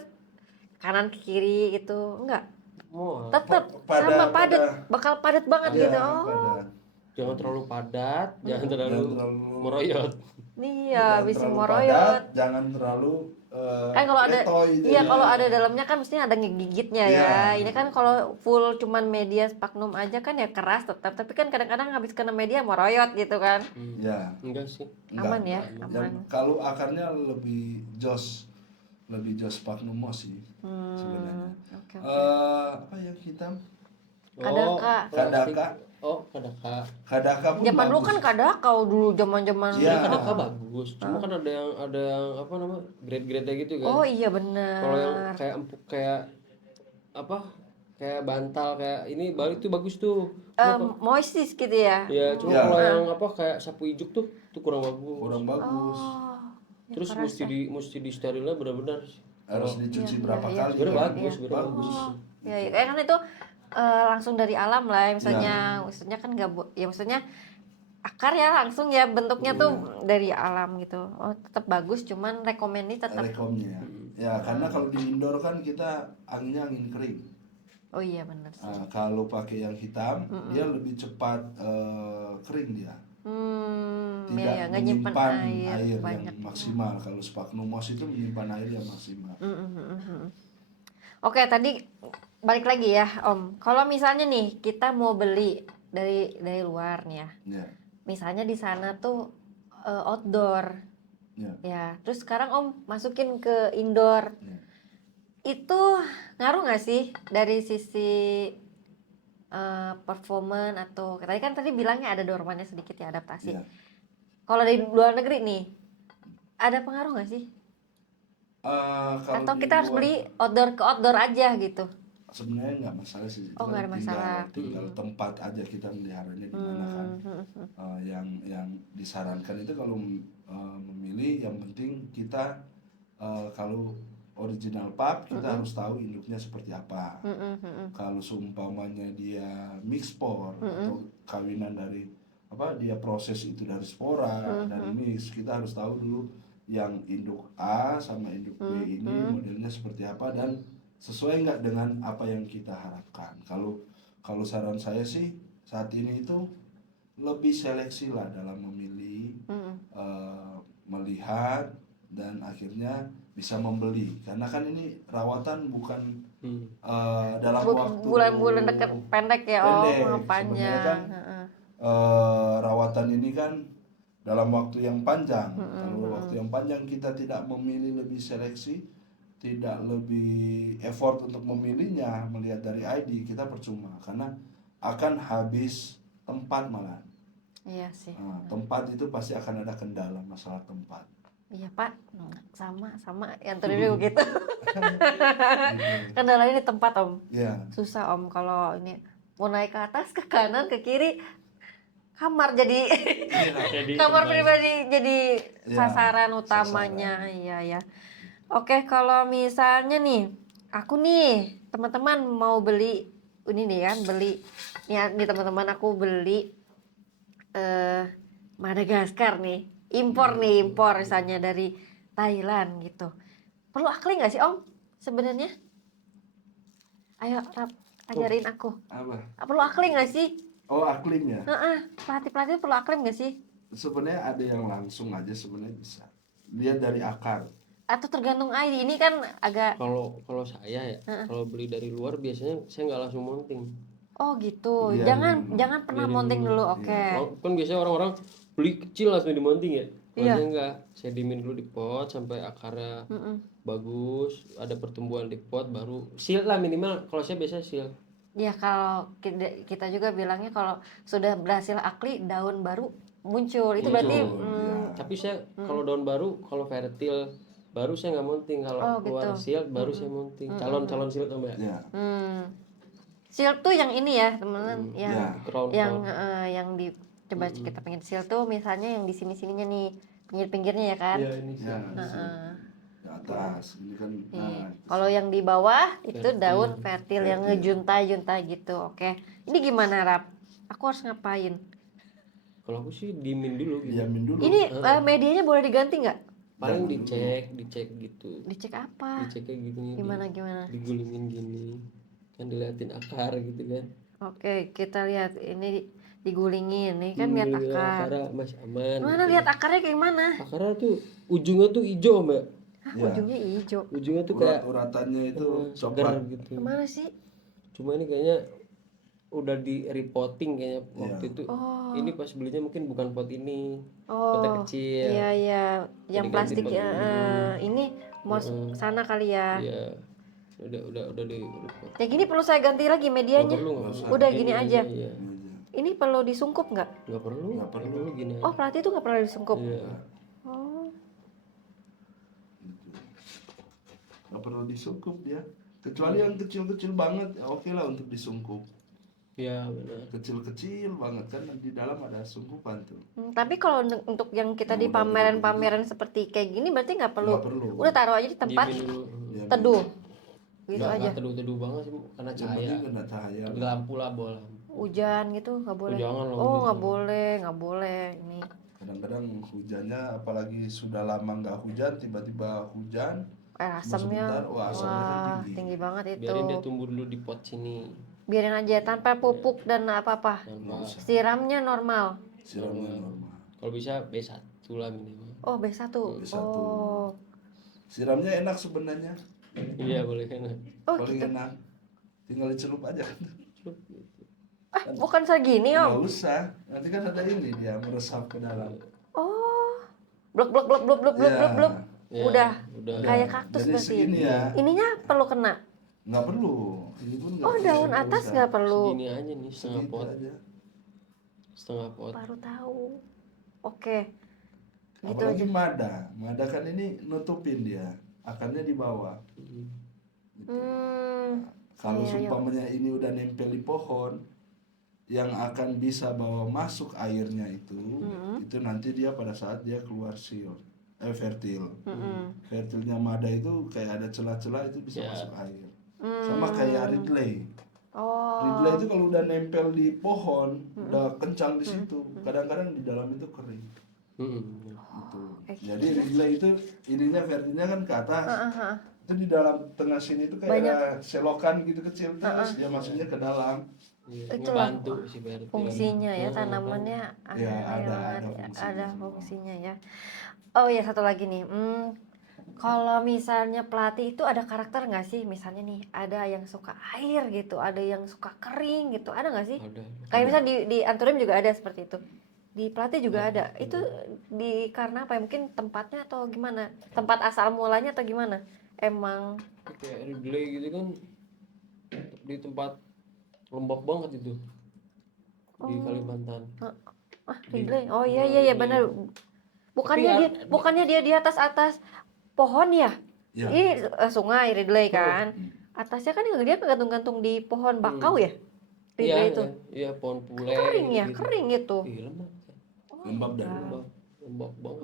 kanan ke kiri gitu. Enggak. Mau. Tetap Pada- sama padat, pada- bakal padat banget Iya, gitu. Oh. padat. Jangan terlalu padat, jangan Jangan terlalu terlalu- meroyot. Iya, Jangan bisa terlalu moroyot. padat, jangan terlalu Kan kalau ada letoy iya jadinya. kalau ada dalamnya kan mestinya ada ngegigitnya ya. Iya. Ini kan kalau full cuman media sphagnum aja kan ya keras tetap, tapi kan kadang-kadang habis kena media moroyot gitu kan. Ya. Enggak sih. Aman ya, Yang aman. kalau akarnya lebih jos sphagnum moss sih sebenarnya. Oke. Apa yang hitam? Kadaka. Kadaka. Kadaka pun Zaman dulu bagus. kan kadakau dulu zaman-zaman. Iya. Kadaka bagus. Cuma kan ada yang apa nama? Grade-grade gitu kan. Oh iya benar. Kalau yang kayak empuk kayak apa? Kayak bantal kayak ini baru itu bagus tuh. Moisis gitu ya. Ya, cuma Ya. kalau yang apa kayak sapu ijuk tuh kurang bagus. Kurang bagus. Oh. Terus mesti di sterilnya benar-benar sih. Harus dicuci berapa iya. kali? Sebenarnya kan? bagus, sebenarnya bagus. Ya, ya kan itu langsung dari alam lah ya, maksudnya kan nggak ya maksudnya akar ya langsung ya bentuknya tuh dari alam gitu. Oh tetap bagus, cuman rekomendasi tetap. Rekomnya ya. Ya karena kalau di indoor kan kita anginnya angin kering. Oh iya benar sih. Nah, kalau pakai yang hitam dia lebih cepat kering dia. Tidak ya nggak nyimpan menyimpan air air banyak. yang maksimal. Kalau sphagnum moss itu menyimpan air yang maksimal. Oke, tadi balik lagi ya, Om. Kalau misalnya nih kita mau beli dari luar nih ya. Ya. Misalnya di sana tuh outdoor. Ya. Ya, terus sekarang Om masukin ke indoor. Ya. Itu ngaruh nggak sih dari sisi performance atau tadi bilangnya ada dormannya sedikit ya adaptasi. Ya. Kalau dari luar negeri nih, ada pengaruh nggak sih? Kalau Atau di kita harus luar- beli outdoor ke outdoor aja gitu? Sebenarnya nggak masalah sih. Oh, nggak ada masalah. Tinggal tempat aja kita meliharanya di mana kan. Yang disarankan itu kalau memilih yang penting kita kalau original pub kita harus tahu induknya seperti apa. Kalau seumpamanya dia mix spore atau kawinan dari dia proses itu dari spora dari mix, kita harus tahu dulu yang induk A sama induk B ini modelnya seperti apa dan sesuai nggak dengan apa yang kita harapkan. Kalau saran saya sih saat ini itu lebih seleksi lah dalam memilih, melihat dan akhirnya bisa membeli karena kan ini rawatan bukan dalam waktu Bulan-bulan dekat pendek ya, pendek. Om, panjang. Sebenarnya kan rawatan ini kan dalam waktu yang panjang. Kalau waktu yang panjang kita tidak memilih lebih seleksi, tidak lebih effort untuk memilihnya, melihat dari ID kita percuma karena akan habis tempat malah. Iya sih. Tempat itu pasti akan ada kendala masalah tempat. Iya Pak, sama yang tadi begitu. Kendalanya di tempat Om, Ya, susah Om kalau ini mau naik ke atas, ke kanan, ke kiri, kamar jadi Jadi kamar kembali. pribadi jadi Ya, sasaran utamanya. Iya ya. Oke, kalau misalnya nih, aku nih teman-teman mau beli ini nih kan, beli nih teman-teman aku beli eh Madagaskar nih, impor misalnya dari Thailand gitu. Perlu akli nggak sih Om sebenarnya? Ayo Rap, ajarin aku. apa? Perlu akli nggak sih? Oh, aklim ya. Heeh, pelatih perlu akli nggak sih? Sebenarnya ada yang langsung aja sebenarnya bisa. Lihat dari akar. Atau tergantung air. Ini kan agak Kalau saya ya, kalau beli dari luar biasanya saya nggak langsung mounting. oh gitu. Biarin Jangan pernah Biarin mounting dulu. Oke. Kan biasanya orang-orang beli kecil langsung di mounting ya. Kalau Iya. saya enggak, saya diemin dulu di pot sampai akarnya bagus, ada pertumbuhan di pot baru seal lah minimal. Kalau saya biasa seal. Ya kalau kita juga bilangnya kalau sudah berhasil akli daun baru muncul. Itu berarti Tapi saya kalau daun baru, kalau fertil baru saya nggak mounting. Kalau Oh, keluar gitu. seal baru saya mounting. Calon seal tuh mbak. Ya. Shield tuh yang ini ya teman-teman, yang Ya. Crown. yang di coba kita pengen shield tuh misalnya yang di sini-sininya nih, pinggir-pinggirnya ya kan. Iya ini sih. Ya, di atas ini kan. Nah, Kalau yang di bawah itu daun fertil yang ngejuntai-juntai gitu. Oke. Ini gimana Rap? Aku harus ngapain? Kalau aku sih diemin dulu gitu. diamin dulu. Ini medianya boleh diganti nggak? Paling dicek gitu. Dicek apa? Diceknya gini. Gimana? Digulingin gini. Kan diliatin akar gitu kan. Oke, kita lihat ini digulingin nih kan lihat Gulingin akar. akarnya masih aman. Mana lihat akarnya kayak mana? Akarnya tuh ujungnya tuh hijau mbak. Hah, Ya. ujungnya hijau. Ujungnya tuh kayak Urat-uratannya itu segar coklat. gitu. Kemana sih? Cuma ini kayaknya udah di repotting kayaknya waktu itu. Ini pas belinya mungkin bukan pot ini. Potnya kecil. Iya iya, yang Diganti plastik pot ya. Ini mau sana kali ya. Iya. Udah di repot. Kayak gini perlu saya ganti lagi medianya. Nggak perlu. Udah gini aja. Iya. Ini perlu disungkup nggak? Nggak perlu gini aja. Oh pelatih itu nggak perlu disungkup. Iya. Oh, Nggak perlu disungkup dia. Kecuali yang kecil-kecil banget, ya oke lah untuk disungkup. Iya benar. Kecil-kecil banget kan di dalam ada sungkupan tuh. Tapi kalau untuk yang kita di pameran-pameran seperti kayak gini berarti nggak perlu. Nggak perlu. Udah taruh aja di tempat Diemin dulu. teduh. Gitu aja. Nggak teduh-teduh banget sih karena Yang cahaya. penting kena cahaya. Di lampu lah bola. Hujan gitu nggak boleh. Jangan lah, Oh nggak boleh ini. Kadang-kadang hujannya, apalagi sudah lama nggak hujan, tiba-tiba hujan. Asamnya, Sebentar, wah, asamnya kan wah tinggi. tinggi banget itu. Biarin dia tumbuh dulu di pot sini. Biarin aja tanpa pupuk dan apa-apa. Siramnya normal. Siramnya normal. Kalau bisa B1 lah minimal. Oh B1. B1. Oh. Siramnya enak sebenarnya. Iya boleh kan. Oh Paling gitu. enak. Tinggal dicelup aja. Bukan segini Nggak Om. usah. Nanti kan ada ini dia meresap ke dalam. Oh. Blok blok blok blok blok blok Ya. blok blok. Ya, Udah. udah. Kayak kaktus Jadi berarti. segini ya. Ininya perlu kena. Nggak perlu. Ini pun nggak Oh perlu. daun atas usah. nggak perlu. Segini aja nih setengah Segitu pot. aja. Setengah pot. Baru tahu. Oke. Gitu Apalagi aja. mada. Mada kan ini nutupin dia. Akarnya di bawah. Kalau seumpamanya ini udah nempel di pohon, yang akan bisa bawa masuk airnya itu nanti dia pada saat dia keluar fertil. Fertilnya mada itu kayak ada celah-celah itu bisa masuk air. Sama kayak ridley. Oh. Ridley itu kalau udah nempel di pohon, udah kencang di situ, kadang-kadang di dalam itu kering. Gitu. Jadi ridley itu ininya fertilnya kan ke atas. Itu di dalam tengah sini itu kayak ada selokan gitu kecil, terus dia masuknya ke dalam. Iya, ngebantu si fertil. Fungsinya ya tanamannya Ya, ada fungsinya ya. Oh ya satu lagi nih, kalau misalnya pelatih itu ada karakter nggak sih? Misalnya nih ada yang suka air gitu, ada yang suka kering gitu, ada nggak sih? Ada. Kayak misalnya di Anturim juga ada seperti itu. Di pelatih juga ada. Itu karena apa ya? Mungkin tempatnya atau gimana? Tempat asal mulanya atau gimana? Emang Kayak Ridley gitu kan di tempat lembab banget itu di Kalimantan. Ridley. Oh iya benar. Bukannya dia di atas pohon ya? Iya. Ini sungai Ridley kan. Atasnya kan dia gantung-gantung di pohon bakau ya? Iya, Ridley itu. iya, pohon pule. Kering ya, gitu. kering itu. Iya, lembab. Lembab dan Lembab banget.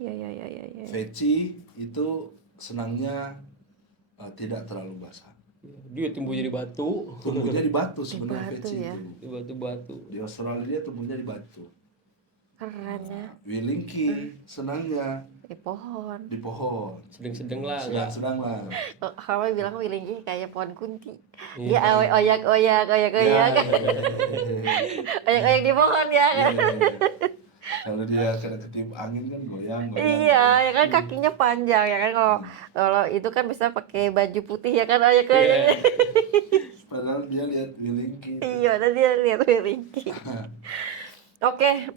Ya. Veci itu senangnya tidak terlalu basah. Iya, dia tumbuh jadi batu. Tumbuhnya di batu sebenarnya batu veci ya. itu. Di batu-batu. Di Australia tumbuhnya di batu. Keren ya. Wilingki senangnya Di pohon. di pohon. Sedang-sedang lah, enggak. Sedang-sedang lah. Kalau bilang wilinggi kayak pohon kunti. Iya. Dia oyak-oyak. Oyak-oyak di pohon ya. Iya. Kalau dia kena ketiup angin kan goyang. Iya, ya kan kakinya panjang ya kan kalau itu kan bisa pakai baju putih ya kan oyak-oyak. Padahal dia lihat Wilingki. Iya, dan dia lihat wilinggi. Oke,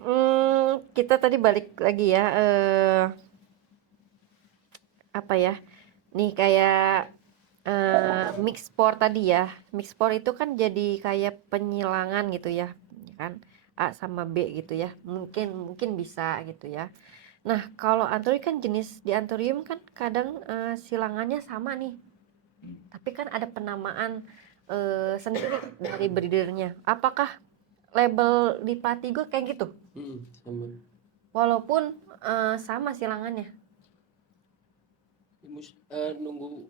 kita tadi balik lagi ya. Apa ya? Nih kayak mix sport tadi ya. Mix sport itu kan jadi kayak penyilangan gitu ya kan? A sama B gitu ya. Mungkin bisa gitu ya. Nah, kalau anthurium kan jenis di anthurium kan kadang silangannya sama nih. Tapi kan ada penamaan sendiri dari breedernya. Apakah label di Platigo kayak gitu? Sama. Walaupun sama silangannya. Nunggu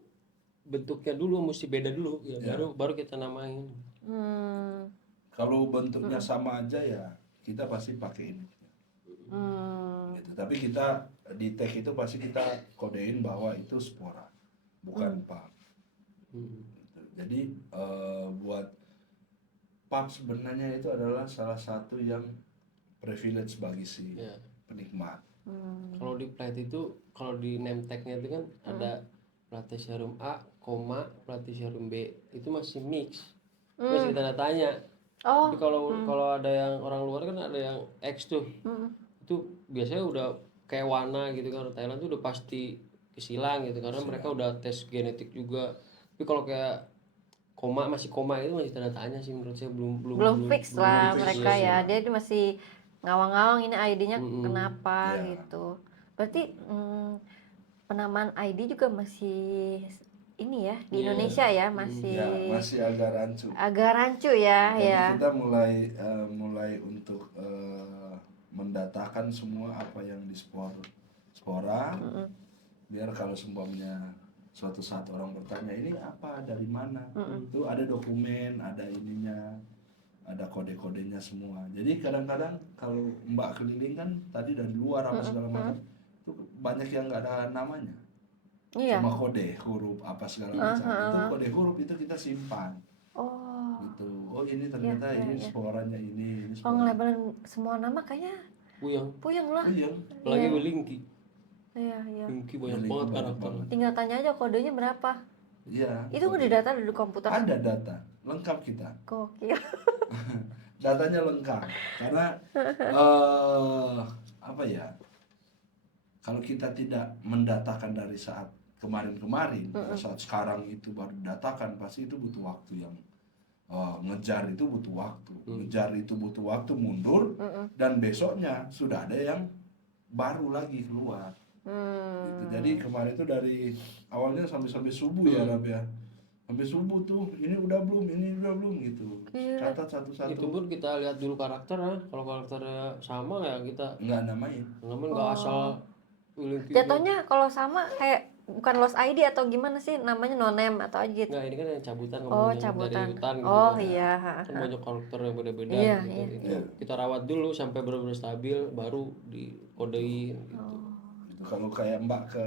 bentuknya dulu, mesti beda dulu ya, Ya. baru kita namain. Kalau bentuknya sama aja ya kita pasti pakai ini. Gitu. Tapi kita di tag itu pasti kita kodein bahwa itu spora, bukan pulp. Gitu. Jadi buat pulp sebenarnya itu adalah salah satu yang privilege bagi si Ya. penikmat. Kalau di plate itu, kalau di name tag-nya itu kan ada Platysarum A, Platysarum B, itu masih mix, masih tanda tanya. Oh. Tapi kalau ada yang orang luar kan ada yang X tuh, itu biasanya udah kayak warna gitu kan. Thailand tuh udah pasti kesilang gitu karena mereka udah tes genetik juga. Tapi kalau kayak masih koma itu masih tanda tanya sih menurut saya, Belum fix lah fix, mereka iya. ya. Dia masih ngawang-ngawang ini ID-nya kenapa Ya. gitu. Berarti penamaan ID juga masih ini ya di Indonesia ya masih Ya, masih agak rancu. agak rancu ya Tapi ya. kita mulai untuk mendatakan semua apa yang di spora, biar kalau seumpamanya suatu saat orang bertanya ini apa dari mana, itu ada dokumen, ada ininya, ada kode-kodenya semua. Jadi kadang-kadang kalau Mbak keliling kan tadi dari luar apa segala macam, itu banyak yang nggak ada namanya. Iya. Cuma kode huruf apa segala macam. Itu kode huruf itu kita simpan. Oh, Gitu. Oh ini ternyata ini sporanya ini kalau spora. ngelabelin semua nama kayaknya puyeng lah. Iya. apalagi Wilingki. Iya. Wilingki banyak Wilingki banget banyak karakter. banget. Tinggal tanya aja kodenya berapa. Iya. Itu udah data di komputer. Ada data lengkap kita. Gokil. Datanya lengkap karena apa ya? Kalau kita tidak mendatakan dari saat kemarin-kemarin, pada saat sekarang itu baru didatakan, pasti itu butuh waktu yang ngejar itu butuh waktu, ngejar itu butuh waktu mundur, dan besoknya sudah ada yang baru lagi keluar. Gitu. Jadi kemarin itu dari awalnya sampai subuh ya Rab ya, sampai subuh tuh ini udah belum gitu, catat Itu satu-satu, pun kita lihat dulu karakter ya. Kalau karakternya sama ya kita nggak namain. namun nggak asal Wilingki. Jatuhnya kalau sama kayak bukan lost ID atau gimana sih namanya no name atau aja gitu. Nggak, ini kan yang cabutan Oh, ngomongnya cabutan. dari hutan gitu Oh kan. iya. Kan banyak karakter yang beda-beda Iya, gitu. iya. Itu kita rawat dulu sampai benar-benar stabil baru dikodein gitu. Gitu. Kalau kayak Mbak ke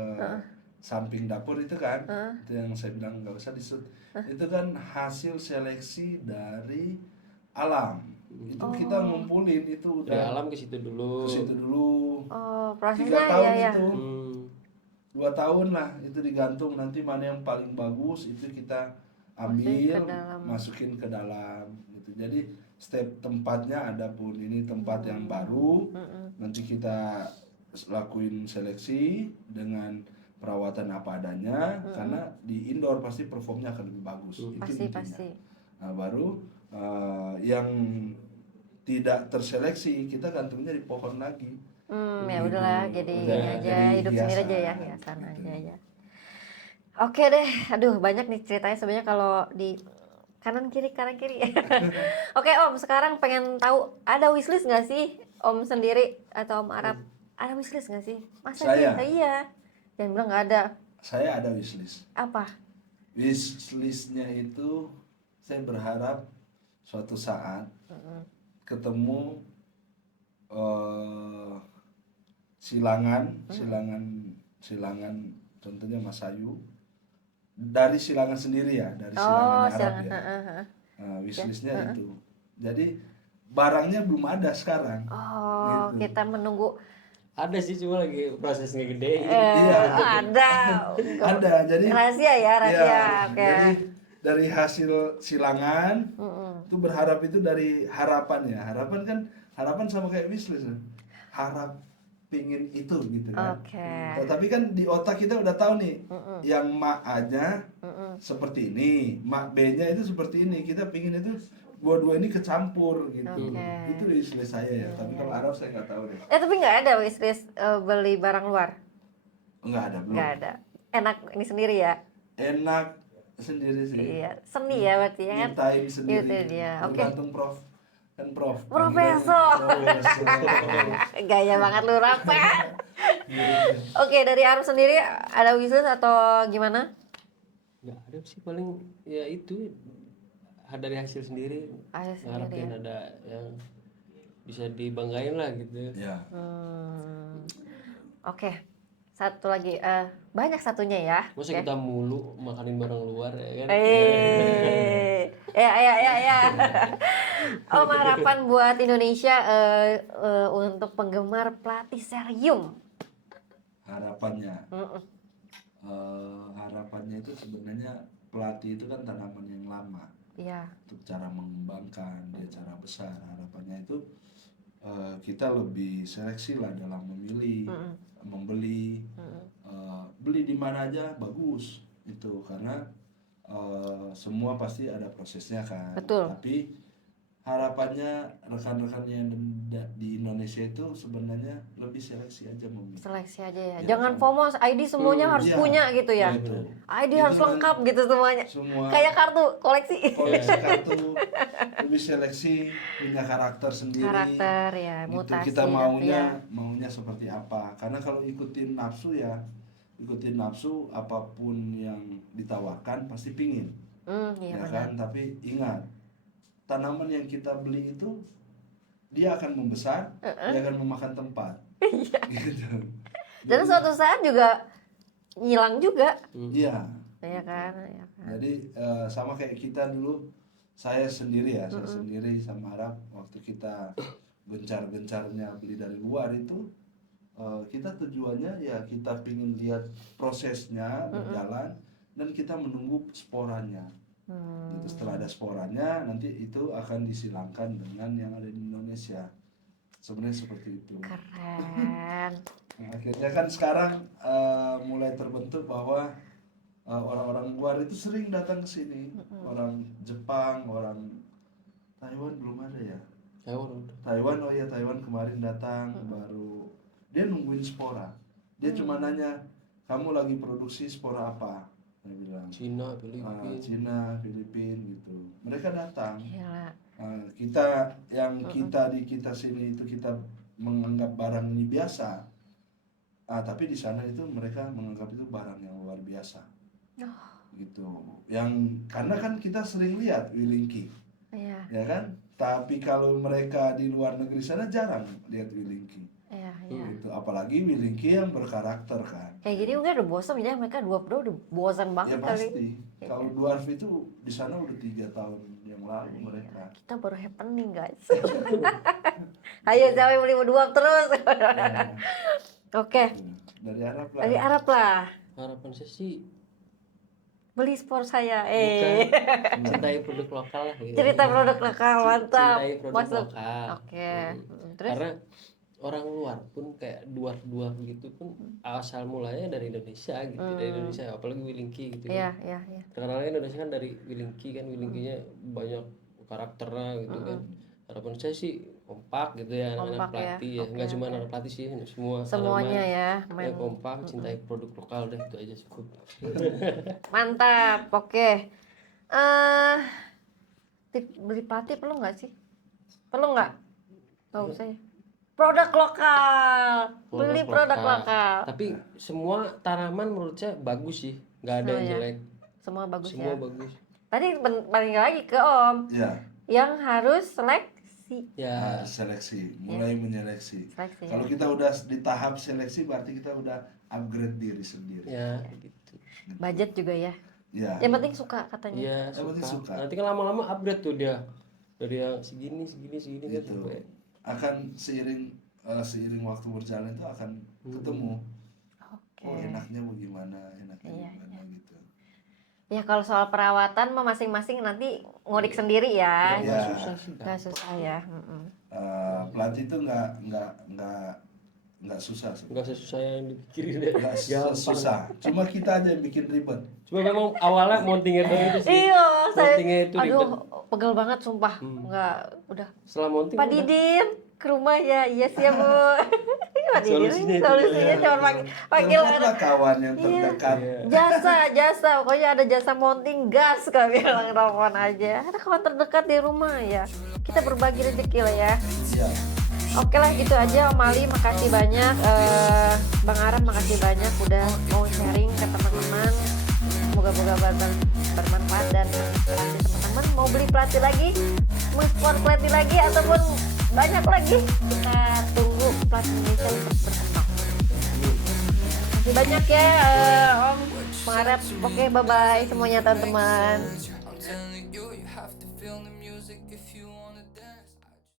samping dapur itu kan, itu yang saya bilang nggak usah disut, itu kan hasil seleksi dari alam. Itu kita ngumpulin itu Dari udah alam ke situ dulu. ke situ dulu. Oh, 3 prosesnya tahun ya. itu, Hmm. 2 tahun lah itu digantung, nanti mana yang paling bagus itu kita ambil, masukin ke dalam gitu. Jadi step tempatnya ada pun ini tempat yang baru, nanti kita lakuin seleksi dengan perawatan apa adanya, karena di indoor pasti performnya akan lebih bagus. Itu intinya. Pasti. Nah, baru yang tidak terseleksi kita gantungnya di pohon lagi. Ya udahlah, jadi Udah, ini aja, jadi hidup sendiri aja ya, hiasan, hiasan gitu. aja ya. Oke deh, aduh banyak nih ceritanya sebenarnya kalau di kanan kiri Oke Om, sekarang pengen tahu ada wishlist nggak sih Om sendiri atau Om Arab? Ada wishlist nggak sih? Masa Saya? sih? Iya, jangan bilang nggak ada. Saya ada wishlist. Apa? Wishlistnya itu saya berharap suatu saat ketemu eh, silangan contohnya Mas Ayu dari silangan sendiri ya, dari silangan Arab silangan. ya. Heeh. Nah, wishlistnya itu. Jadi barangnya belum ada sekarang. Oh, Gitu. kita menunggu. Ada sih, cuma lagi prosesnya gede. Iya. Ada. Ada. Jadi Rahasia ya, rahasia. iya, Oke. jadi dari hasil silangan itu berharap itu dari harapan ya. Harapan sama kayak wishlist. Kan? Harap pingin itu gitu kan. Oke. Tapi kan di otak kita udah tahu nih, yang mak A-nya seperti ini, mak B-nya itu seperti ini. Kita pingin itu dua-dua ini kecampur gitu. Oke. Itu wishlist saya ya. Tapi kalau Arab saya nggak tahu deh. Tapi nggak ada wishlist beli barang luar? Nggak ada belum. Nggak ada. Enak ini sendiri ya? Enak sendiri sih. Iya, seni ya berarti ya kan? Nyiptain sendiri. Itu dia. Oke. Tergantung Prof. Kan Prof. Profesor. Gaya banget lu Rafael. Oke, dari Arab sendiri ada wishlist atau gimana? Nggak ada sih, paling ya itu dari hasil sendiri. Hasil sendiri Ngarepin ya. ada yang bisa dibanggain lah gitu. Ya. Oke, satu lagi. Banyak satunya ya. Masa kita mulu makanin barang luar ya kan? Ya. Om, harapan buat Indonesia untuk penggemar platiserium. Harapannya. Harapannya itu sebenarnya pelatih itu kan tanaman yang lama. Iya. Untuk cara mengembangkan dia cara besar, harapannya itu kita lebih seleksi lah dalam memilih, membeli, beli di mana aja bagus itu karena semua pasti ada prosesnya kan. Betul. Tapi harapannya rekan-rekan yang di Indonesia itu sebenarnya lebih seleksi aja memilih. Seleksi aja ya. Ya, Jangan kan. FOMO, ID semuanya harus Iya, punya gitu ya. gitu. ID Itu harus kan lengkap gitu semuanya. semua Kayak kartu koleksi. koleksi kartu lebih seleksi punya karakter sendiri. Karakter ya, Gitu. mutasi. Kita gitu maunya seperti apa? Karena kalau ikutin nafsu apapun yang ditawarkan pasti pingin, Iya ya benar. kan? Tapi ingat tanaman yang kita beli itu dia akan membesar, dia akan memakan tempat. Gitu. Dan suatu saat juga ngilang juga. Iya. Ya kan? Ya kan. Jadi sama kayak kita dulu, saya sendiri sama Arab waktu kita gencar-gencarnya beli dari luar itu kita tujuannya ya kita pingin lihat prosesnya berjalan dan kita menunggu sporanya. Gitu, setelah ada sporanya nanti itu akan disilangkan dengan yang ada di Indonesia. Sebenarnya seperti itu. Keren. Nah, akhirnya kan sekarang mulai terbentuk bahwa orang-orang luar itu sering datang ke sini. Orang Jepang, orang Taiwan belum ada ya. Taiwan, oh ya Taiwan kemarin datang baru. Dia nungguin spora. Dia cuma nanya, kamu lagi produksi spora apa? Dia bilang. Cina, Filipina. Cina, Filipina gitu. Mereka datang. Gila. Kita di kita sini itu kita menganggap barang ini biasa. Tapi di sana itu mereka menganggap itu barang yang luar biasa. Gitu. Karena kan kita sering lihat Wilinki. Iya. Ya kan? Tapi kalau mereka di luar negeri sana jarang lihat Wilinki. Iya. Gitu. Apalagi Wilinki yang berkarakter kan. Kayak gini mungkin udah bosan ya, mereka udah bosan banget Ya kali. pasti. Kalau dwarf itu di sana udah 3 tahun yang lalu mereka. Kita baru happening guys. Ayo siapa yang beli dua terus. Oke. Dari Arab lah. Dari Arab lah. Harapan saya sih Beli sport saya. bukan cintai produk lokal lah gitu. Cerita produk lokal mantap. Cintai produk Masuk. lokal. Oke. Terus Karena orang luar pun kayak dwarf gitu pun asal mulanya dari Indonesia gitu, dari Indonesia apalagi Wilinki gitu iya, kan. iya, iya. Terkenalnya Indonesia kan dari Wilinki kan, Wilinkinya banyak karakternya gitu kan. Harapan saya sih kompak gitu ya anak-anak Kompak ya, pelatih ya, nggak cuma anak pelatih sih, semua Semuanya ya, main kompak, cintai produk lokal deh, itu aja cukup. Mantap, oke. Beli pelatih perlu nggak sih? Perlu nggak? Nggak usah ya. Produk lokal, beli produk lokal. Tapi semua tanaman menurut saya bagus sih, nggak ada yang ya. jelek, Semua bagus semua ya. bagus. Tadi balik lagi ke Om, Ya, yang harus seleksi. Ya, seleksi, mulai menyeleksi. Seleksi, ya. Kalau kita udah di tahap seleksi berarti kita udah upgrade diri sendiri. ya gitu. Budget juga ya. Ya. Yang penting suka katanya. Iya, Yang penting suka. Nanti kan lama-lama upgrade tuh dia. Dari yang segini kan Gitu. sampai Akan seiring waktu berjalan itu akan ketemu. Oke. Oh, enaknya bagaimana, enaknya Iya, gimana gitu. Ya kalau soal perawatan mah masing-masing nanti ngulik sendiri ya. Ya. susah sih. Nggak susah ya. Mm-mm. Pelatih itu nggak susah sih. Enggak sesusah yang dipikirin deh. Nggak susah. Cuma kita aja yang bikin ribet. Cuma memang awalnya mountingnya doang itu sih. Iya, Mountingnya itu aduh, ribet. pegel banget sumpah. Nggak, udah. Setelah mounting Pak udah. Didin ke rumah ya, iya sih ya Bu. Pak Didin, Solusinya itu. solusinya cuma panggil Teleponlah kawan yang terdekat. jasa, pokoknya ada jasa mounting gas kak bilang telepon aja. Ada kawan terdekat di rumah ya. Kita berbagi rezeki lah ya. Ya. Oke lah gitu aja Om Ali, makasih banyak. Bang Aram makasih banyak udah mau sharing ke teman-teman. Semoga-moga bermanfaat dan inspirasi teman-teman. Mau beli pelatih lagi, mau sport pelatih lagi ataupun banyak lagi, kita tunggu pelatih Indonesia terus berkembang. Terima kasih banyak ya Om, Bang Aram. Oke, bye-bye semuanya teman-teman. I'm telling you, you have to feel the music if you